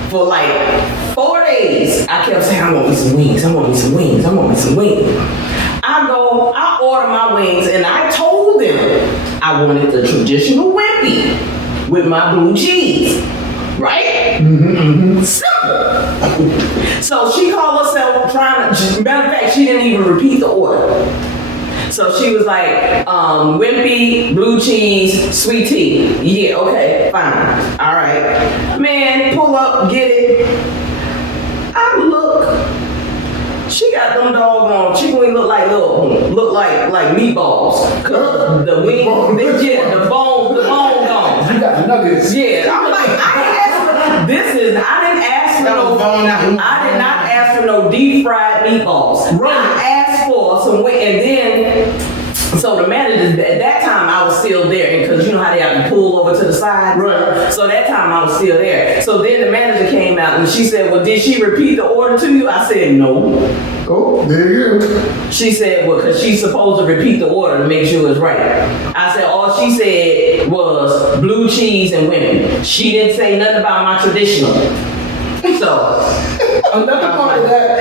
for like 4 days. I kept saying, I want me some wings. I want me some wings. I want me some wings. I order my wings and I told them I wanted the traditional wimpy with my blue cheese. Right? Simple. So she called herself matter of fact, she didn't even repeat the order. So she was like, wimpy, blue cheese, sweet tea. Yeah, okay, fine. All right. Man, pull up, get it. I look. She got them doggone chicken wings look like meatballs. Cause the wing, the bone gone. You got nuggets. Yeah, I'm like, I didn't ask for no deep fried meatballs. Right. I asked for some wing, and then so the manager at that time I was still there, because you know how they have to pull over to the side. Right. So that time I was still there. So then the manager came out and she said, "Well, did she repeat the order to you?" I said, "No." Oh, there you go. She said, "Well, because she's supposed to repeat the order to make sure it's right." I said, "All she said was blue cheese and women. She didn't say nothing about my traditional." So, another part of that,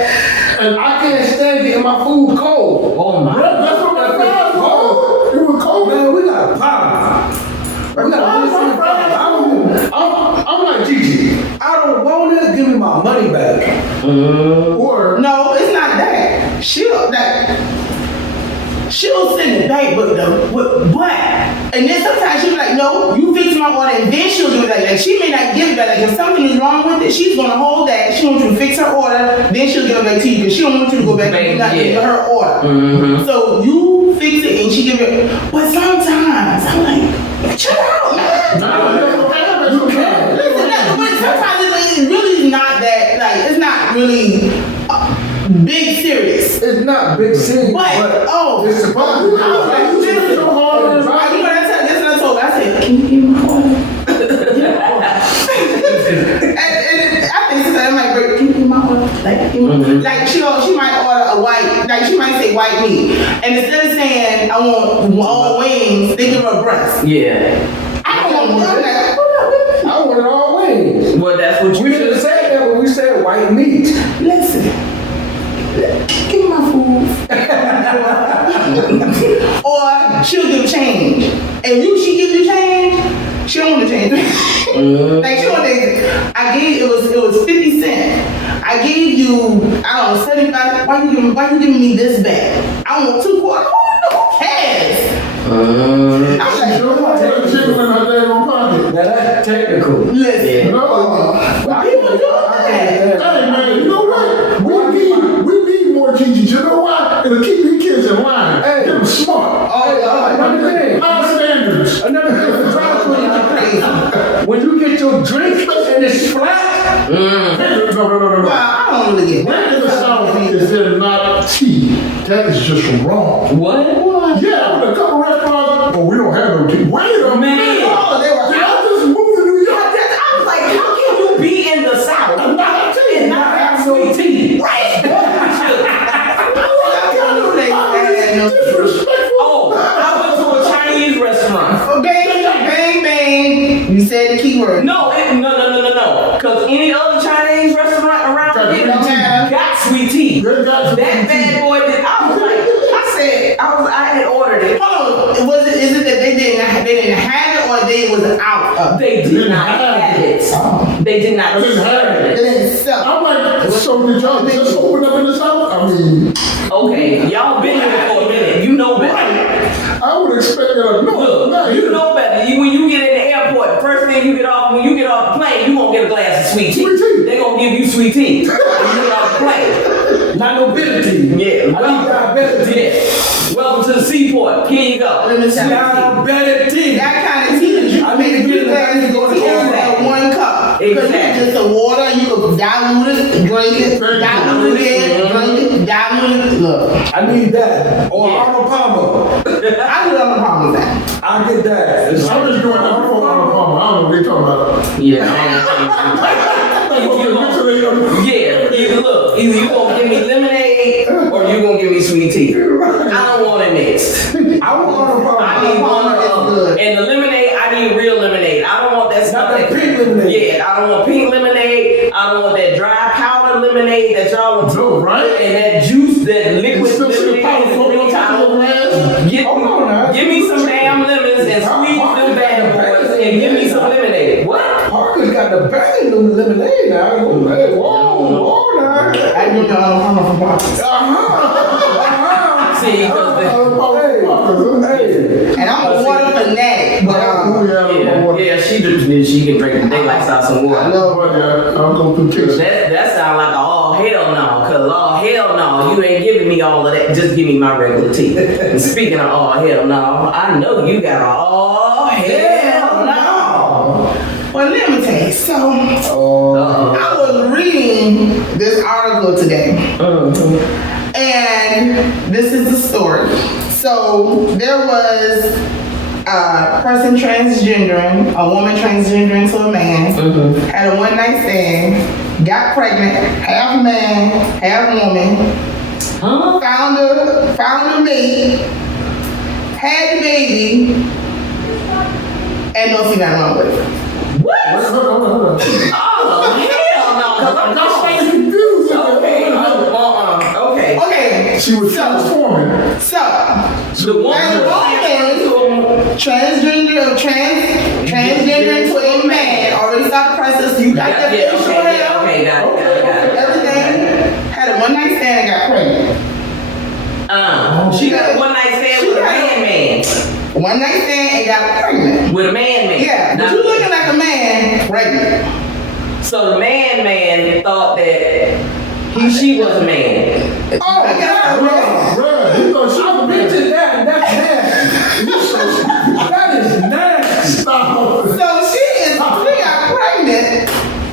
and I can't stand getting my food cold. oh my. That's what my fried was. It was cold. Man, we got a problem. I'm like, Gigi, I don't want it, give me my money back. Or No, it's not that. She'll send it back, but and then sometimes she'll be like, "No, you fix my order," and then she'll do it like she may not give it back. Like if something is wrong with it, she's gonna hold that. She wants you to fix her order, then she'll give it back to you because she don't want you to go back and not give her order. So you fix it and she give it. But sometimes I'm like, chill out, man. You can. Listen, but sometimes it's really not that. Like it's not really big serious. It's not big city, But it's supposed to be. I was like, You listen, so hard. this is what I told her. I said, "Can you give me my order?" and I think sometimes I'm like, "Can you give me my order?" Like she might order a white, like she might say white meat, and instead of saying I want all wings, they give her a breast. Yeah. I don't want that. Like, I wanted all wings. Well, that's what We you should have should say. said that when we said white meat. listen, give me my food. Or she'll give change. And she give you change, she don't want to change. Like she want to, I gave, it was 50 cents. I gave you, I don't know, 75. Why you giving me this back? I want 2 quarters. Who cares? I was like, you don't want to put chicken in her daggone pocket. Now that's technical. listen. No. But people do that. Hey man, you know what? We need more teachers. You know why? It'll keep these kids in line. Hey. Get them smart. Another thing. High standards. Another thing for drive-thru. When you get your drink and it's flat, No. Well, I don't really get Where in the South is there not tea? That is just wrong. What? Yeah, with a couple restaurants, we don't have no tea. Wait a minute. Oh, they were Did I just move to New York? I was like, how can you be in the South I'm not have tea. and not have sweet tea? Right. Disrespectful. Oh, I went to a Chinese restaurant. Bang. You said the key word. No. Because any other Chinese restaurant around Got here sweet tea. got sweet tea. They got sweet That bad tea. boy did. I had ordered it. Hold on. Is it that they didn't have it or they was out of it? They did Didn't not have have it. They did not I didn't have serve They it. didn't sell it. I'm like, so did y'all just open up in the South? I mean, Okay, y'all been here for a minute. You know better. I would expect that. No, You know better. When you get in the airport, the first thing you get off, when you get off the plane, you gonna get a glass of sweet tea. Sweet tea. They gonna give you sweet tea when you get off the plane. not no bitter tea. Yeah. I need diabetic tea. Yeah. Welcome to the seaport. Here you go. Let me tell you. Diabetic tea. That kind of tea that you I made need to a get few glasses it. of tea in that 1 cup. Because Exactly. it's just the water, you can dilute it, drink it, dilute it again, drink it, dilute it. Look, I need that. Or Yeah. Arnold Palmer. I do it on the Parmesan. I get that. I'm just doing that before Arnold Palmer. I don't know what they talking about. Yeah. Yeah, either you gonna give me lemonade or you gonna give me sweet tea. I don't want it mixed. I want Arnold Palmer. I need one of them. And the lemonade, I need real lemonade. I don't want that stuff Not that pink lemonade. Yeah, I don't want pink lemonade. I don't want that dry powder lemonade that y'all want to. No, right? And that juice, that liquid Still see the lemonade. powder and the floating on green top of the glass? Give me some damn lemons and squeeze them bad boys and give me some lemonade. What? Parker's got the bang on the lemonade now. Hey, whoa, now. I do the Arnold from Parmesan. See, And I'm a water fanatic, but yeah, she can drink the daylight out some water. I love I'll go through kitchen. That sound like all hell no, cause all hell no, you ain't giving me all of that. Just give me my regular tea. And speaking of all hell no, I know you got all hell no. Well, let me tell you. So, I was reading this article today, and this is the story. So, there was a person transgendering, a woman transgendering to a man, had a one-night stand, got pregnant, half man, half woman, found a mate, had the baby, and no female wrong with it. What? Hold on. Oh, hell no. Cause I'm I'm confused. Okay. She was transforming. So, The woman transgender to a man, already started the process. You got that facial hair, okay, got it. everything. Had a one night stand and got pregnant. She got a one night stand with a man. One night stand and got pregnant. With a man. Yeah, but you looking like a man, pregnant. So the man thought that she was a man. Oh, I got Bruh, you thought she I pictured that. That's nasty. That is nasty. Stop. So she got pregnant.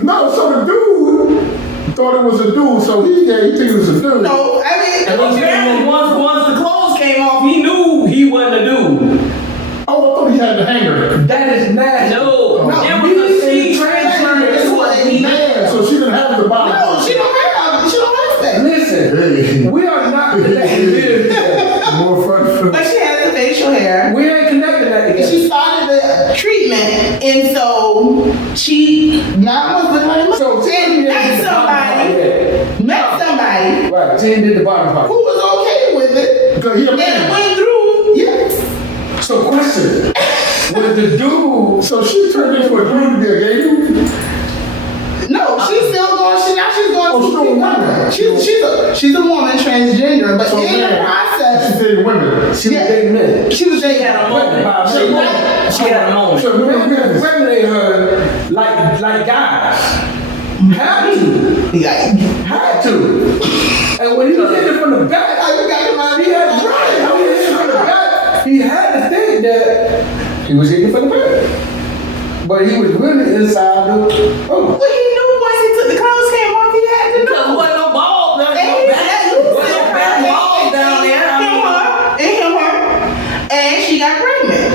No, so the dude thought it was a dude, so he think it was a dude. No, I mean, And once the clothes came off, he knew he wasn't a dude. Oh, I thought he had the hanger. That is nasty. No, it was a she transgender to a he. Man, so she didn't have the body. no, she don't have that. Listen, we are not connected together. More fun for But she has the facial hair. We ain't connected that together. She started the treatment, and so she now was like, So Tim met somebody Right, Tim did the bottom part. who was okay with it, Because he a and man. went through. Yes. So question, was the dude, So she turned into a dude to be a gay dude? No, she's still going. She's going Oh, to she's a woman. she's a woman transgender, but So in the man, she process, dated women. she was dating men? she was dating had a moment. By She men. had a moment. So men impregnate her like guys. Had to. Yeah. Had to. And when he was hitting it from the back, You got your money. he had to try it. When he hit it from the back, he had to think that he was hitting it from the back. But he was really inside the. Oh. Well, he knew once he took the clothes came off, he had to Because know. wasn't no ball down And there. he said, "You Wasn't no back balls down there. I mean, her, and she got pregnant.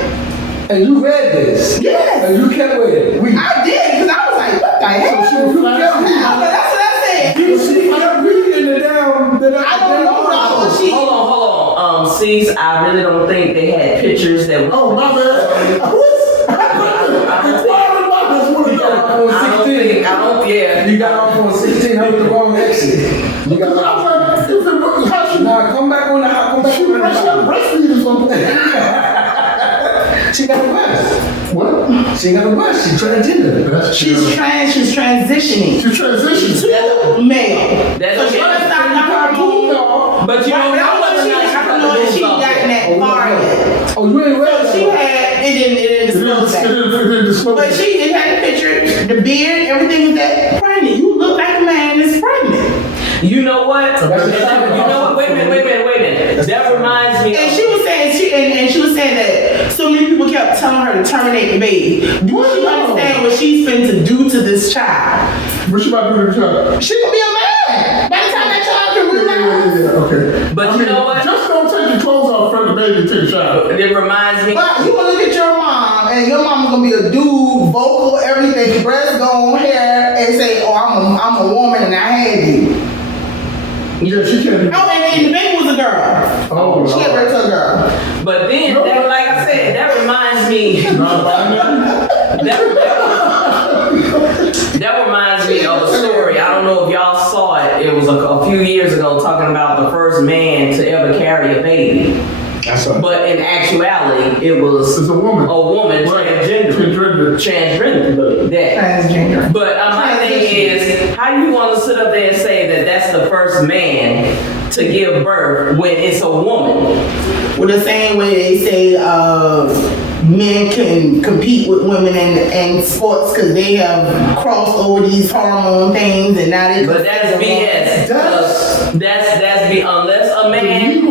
And you read this. Yes. And you kept waiting. I did, because I was like, what the hell? So she was flashy. That's what I said. She kept reading the damn. I don't know how she. hold on. Cease, I really don't think they had pictures that were. Oh, my bad. You got off on 16, I was the wrong exit. You got off. Nah, come back on the hot. Come back on the Breastfeed or something. She got a bus. What? She got a bus. She's transgender. She's transitioning She transitioned. to male. That's So she okay. gonna stop the hormone. But you know, But I don't know if she gotten that far yet. Oh, you ain't read So she had, it didn't disclose that. But she did have the picture, the beard, everything was that pregnant. You look like a man that's pregnant. You know what? That's a sign. You know what? Wait a minute. That reminds me. And she was saying she was saying that so many people kept telling her to terminate the baby. Do she understand what she's finna do to this child? What she about to do to the child? She gonna be a man by the time that child can realize. Yeah, okay. But you know what? Just don't take your clothes off in front of the baby take a shot. It reminds me. But you gonna look at your mom, and your mom's gonna be a dude, vocal, everything, breast gone, hair, and say, "Oh, I'm a woman, and I had you." Yeah, she can't. Oh, and the baby was a girl. Oh, She gave birth to a girl. But then, that, like I said, that reminds me. That reminds me of a story. I don't know if y'all saw it. It was a few years ago, talking about the first man to ever carry a baby. I saw it. But in actuality, it was It's a woman. transgender. Transgender. But my thing is, how you want to sit up there and say that that's the first man to give birth when it's a woman? Well, the same way they say men can compete with women in sports because they have crossed over these hormone things, and now they. But that's BS. That's unless a man.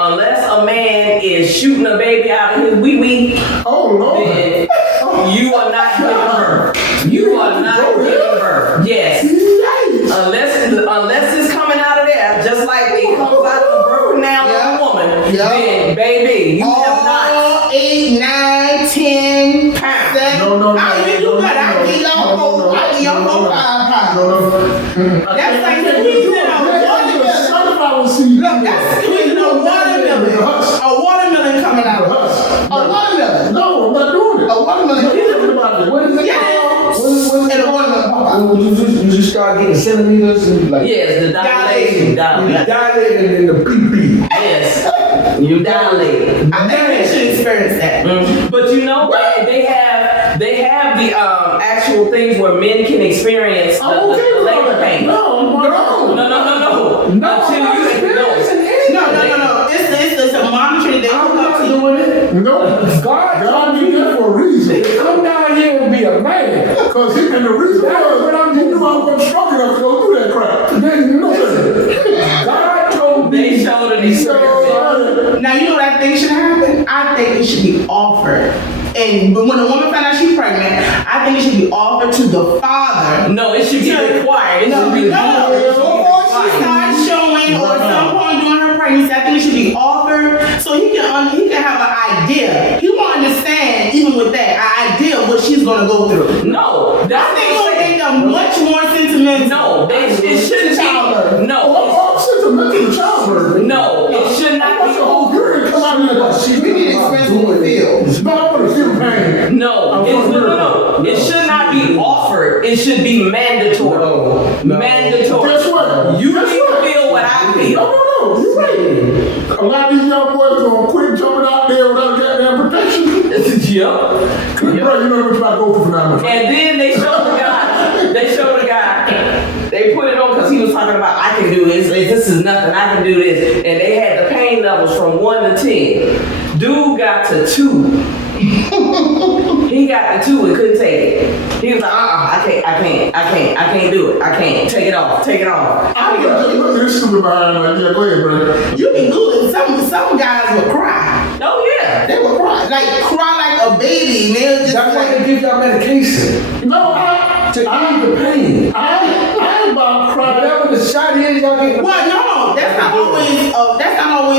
Unless a man is shooting a baby out of his wee-wee, Oh, Lord. then you are not giving birth. You are not giving birth. Yes. Unless it's coming out of there, just like it comes out of the birth canal of a woman, then baby, you have not. 8, 9, 10 pounds. No. I mean, you got. I give y'all 4. I give y'all 4, 5 pounds. No. That's like the reason I was look, that's squeezing a watermelon. A watermelon coming out of us. A watermelon. No, I'm not doing it. A watermelon. What is it called? And a watermelon pop out. You just start getting centimeters and like. Yes, the dilation. You dilated in the pee-pee. Yes, you dilate. I think they should experience that. But you know what? They have the actual things where men can experience the labor pain. No. Until you No. It's a monitoring. They hook up to you. No. God did that for a reason. Come down here and be a man. Because and the reason was, he knew I wasn't strong enough to go through that crap. God told me. They showed an experience. Now you know what I think should happen? I think it should be offered. But when a woman finds out she's pregnant, I think it should be offered to the father. No, it should be required. It should be Before she starts showing or at some point during her pregnancy, I think it should be offered so he can have an idea. He won't understand even with that an idea of what she's gonna go through. No, I think it would make them much more sentimental. No, it shouldn't be. No, sentimental to childbirth. no, it should not What's the whole period come out of there? We need to express what we feel. No, I'm gonna feel pain. No. It should not be offered. It should be mandatory. Mandatory. Guess what? You need to feel what I feel. No, you're right. A lot of these young boys gonna quit jumping out there without goddamn protection. Yep. Bro, you know what you about to go through for 9 months. And then they showed the guy. They put it on because he was talking about, I can do this. This is nothing. I can do this. And they had the pain levels from 1 to 10. Dude got to 2. He got the 2 and couldn't take it. He was like, I can't do it. I can't. Take it off. I'm gonna just look at this stupid behind like, yeah, go ahead, bro. You can do it. Some guys will cry. Oh, yeah. They will cry. Like a baby. They'll just That's why they give y'all medication. No, To ease the pain. I ain't about crying. Whatever the shot is, y'all get. Well, no. That's not always.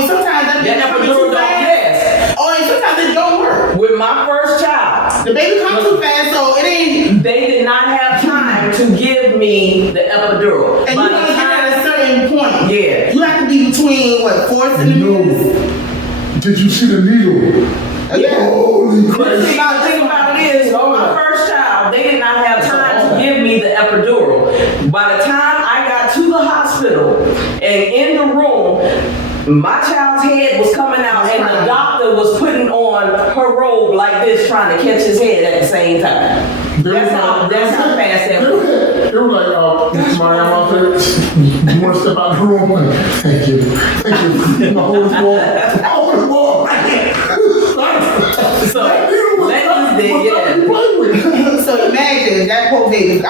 Sometimes that comes too fast. Or sometimes it don't work. With my first child, The baby comes too fast, so it ain't. they did not have time to give me the epidural. And By you the gotta get time- at a certain point. Yeah. You have to be between 4 centimeters. Did you see the needle? Yeah. Holy The crap. thing about it is, my first child, they did not have time to give me the epidural. By the time I got to the hospital and in the room, my child's head was coming out and the doctor was putting on her robe like this, trying to catch his head at the same time. That's how fast that was. They were like, Miss Mariam out there, you want to step out of the room? Thank you. My whole wall. So, that is the, yeah. So imagine that poor baby. I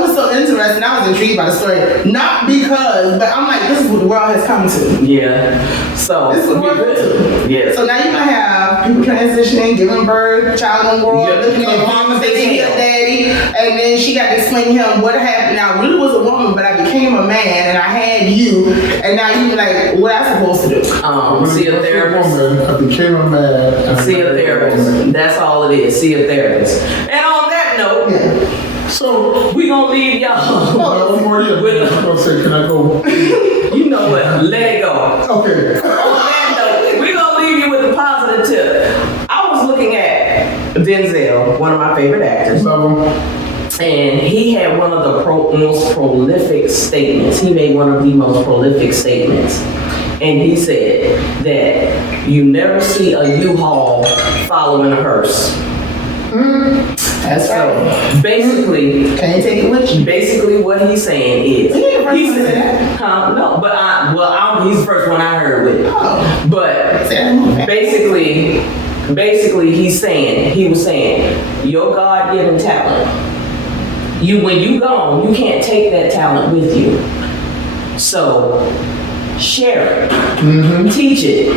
was so interested interesting. I was intrigued by the story. Not because, but I'm like, this is what the world has come to. Yeah. So This is what the world has come to. yeah. So now you're gonna have people transitioning, giving birth, child on the world, Yeah. looking at mama thinking he a daddy, and then she got to explain to him what happened. Now I really was a woman, but I became a man, and I had you, and now you like, what I supposed to do? See a therapist. Woman, I became a man. and I See a married therapist. woman. That's all it is. See a therapist. And on that note, Yeah. So, we gonna leave y'all. one more year. With I'm gonna say, can I go? you know what? Let it go. Okay. On that note, we gonna leave you with a positive tip. I was looking at Denzel, one of my favorite actors. Love him. And he had one of the most prolific statements. He made one of the most prolific statements. And he said that you never see a U-Haul following a hearse. That's So right. basically, Can you take it with you? basically what he's saying is, He ain't the first he one to say said, no, but he's the first one I heard with it. Oh. But basically he was saying, your God-given talent, when you gone, you can't take that talent with you. So share it, teach it,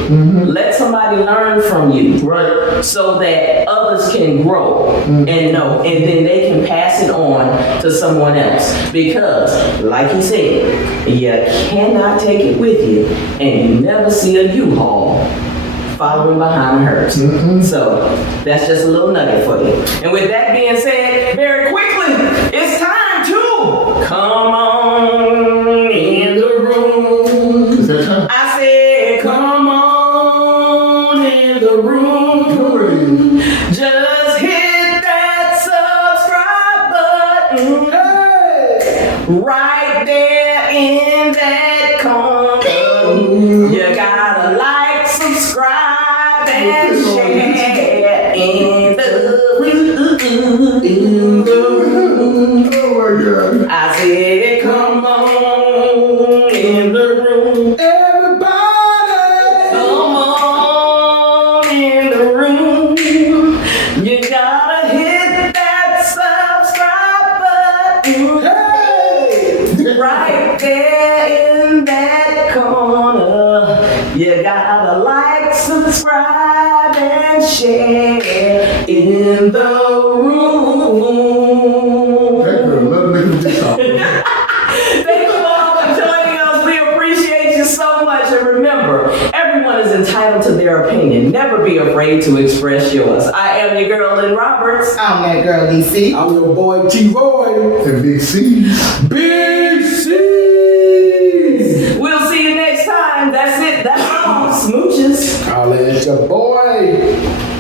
let somebody learn from you, Right. so that others can grow and know, and then they can pass it on to someone else. Because, like he said, you cannot take it with you, and you never see a U-Haul following behind a hearse. So that's just a little nugget for you. And with that being said, very quickly, it's time to come on in the room. Is that time? I said, come on in the room. Just hit that subscribe button. Right there in that corner. You gotta like, subscribe, and share in the room. Oh my God. I said, come on in the room. Everybody! Come on in the room. You gotta hit that subscribe button. Right there in that corner. You gotta like, subscribe, and share in the room. That girl love making this song. Thank you all for joining us. We appreciate you so much. And remember, everyone is entitled to their opinion. Never be afraid to express yours. I am your girl, Lynn Roberts. I'm that girl, DC. I'm your boy T-Roy. And big C's. Big C's! We'll see you next time. That's it. That's all. Smooches. Holla at your boy.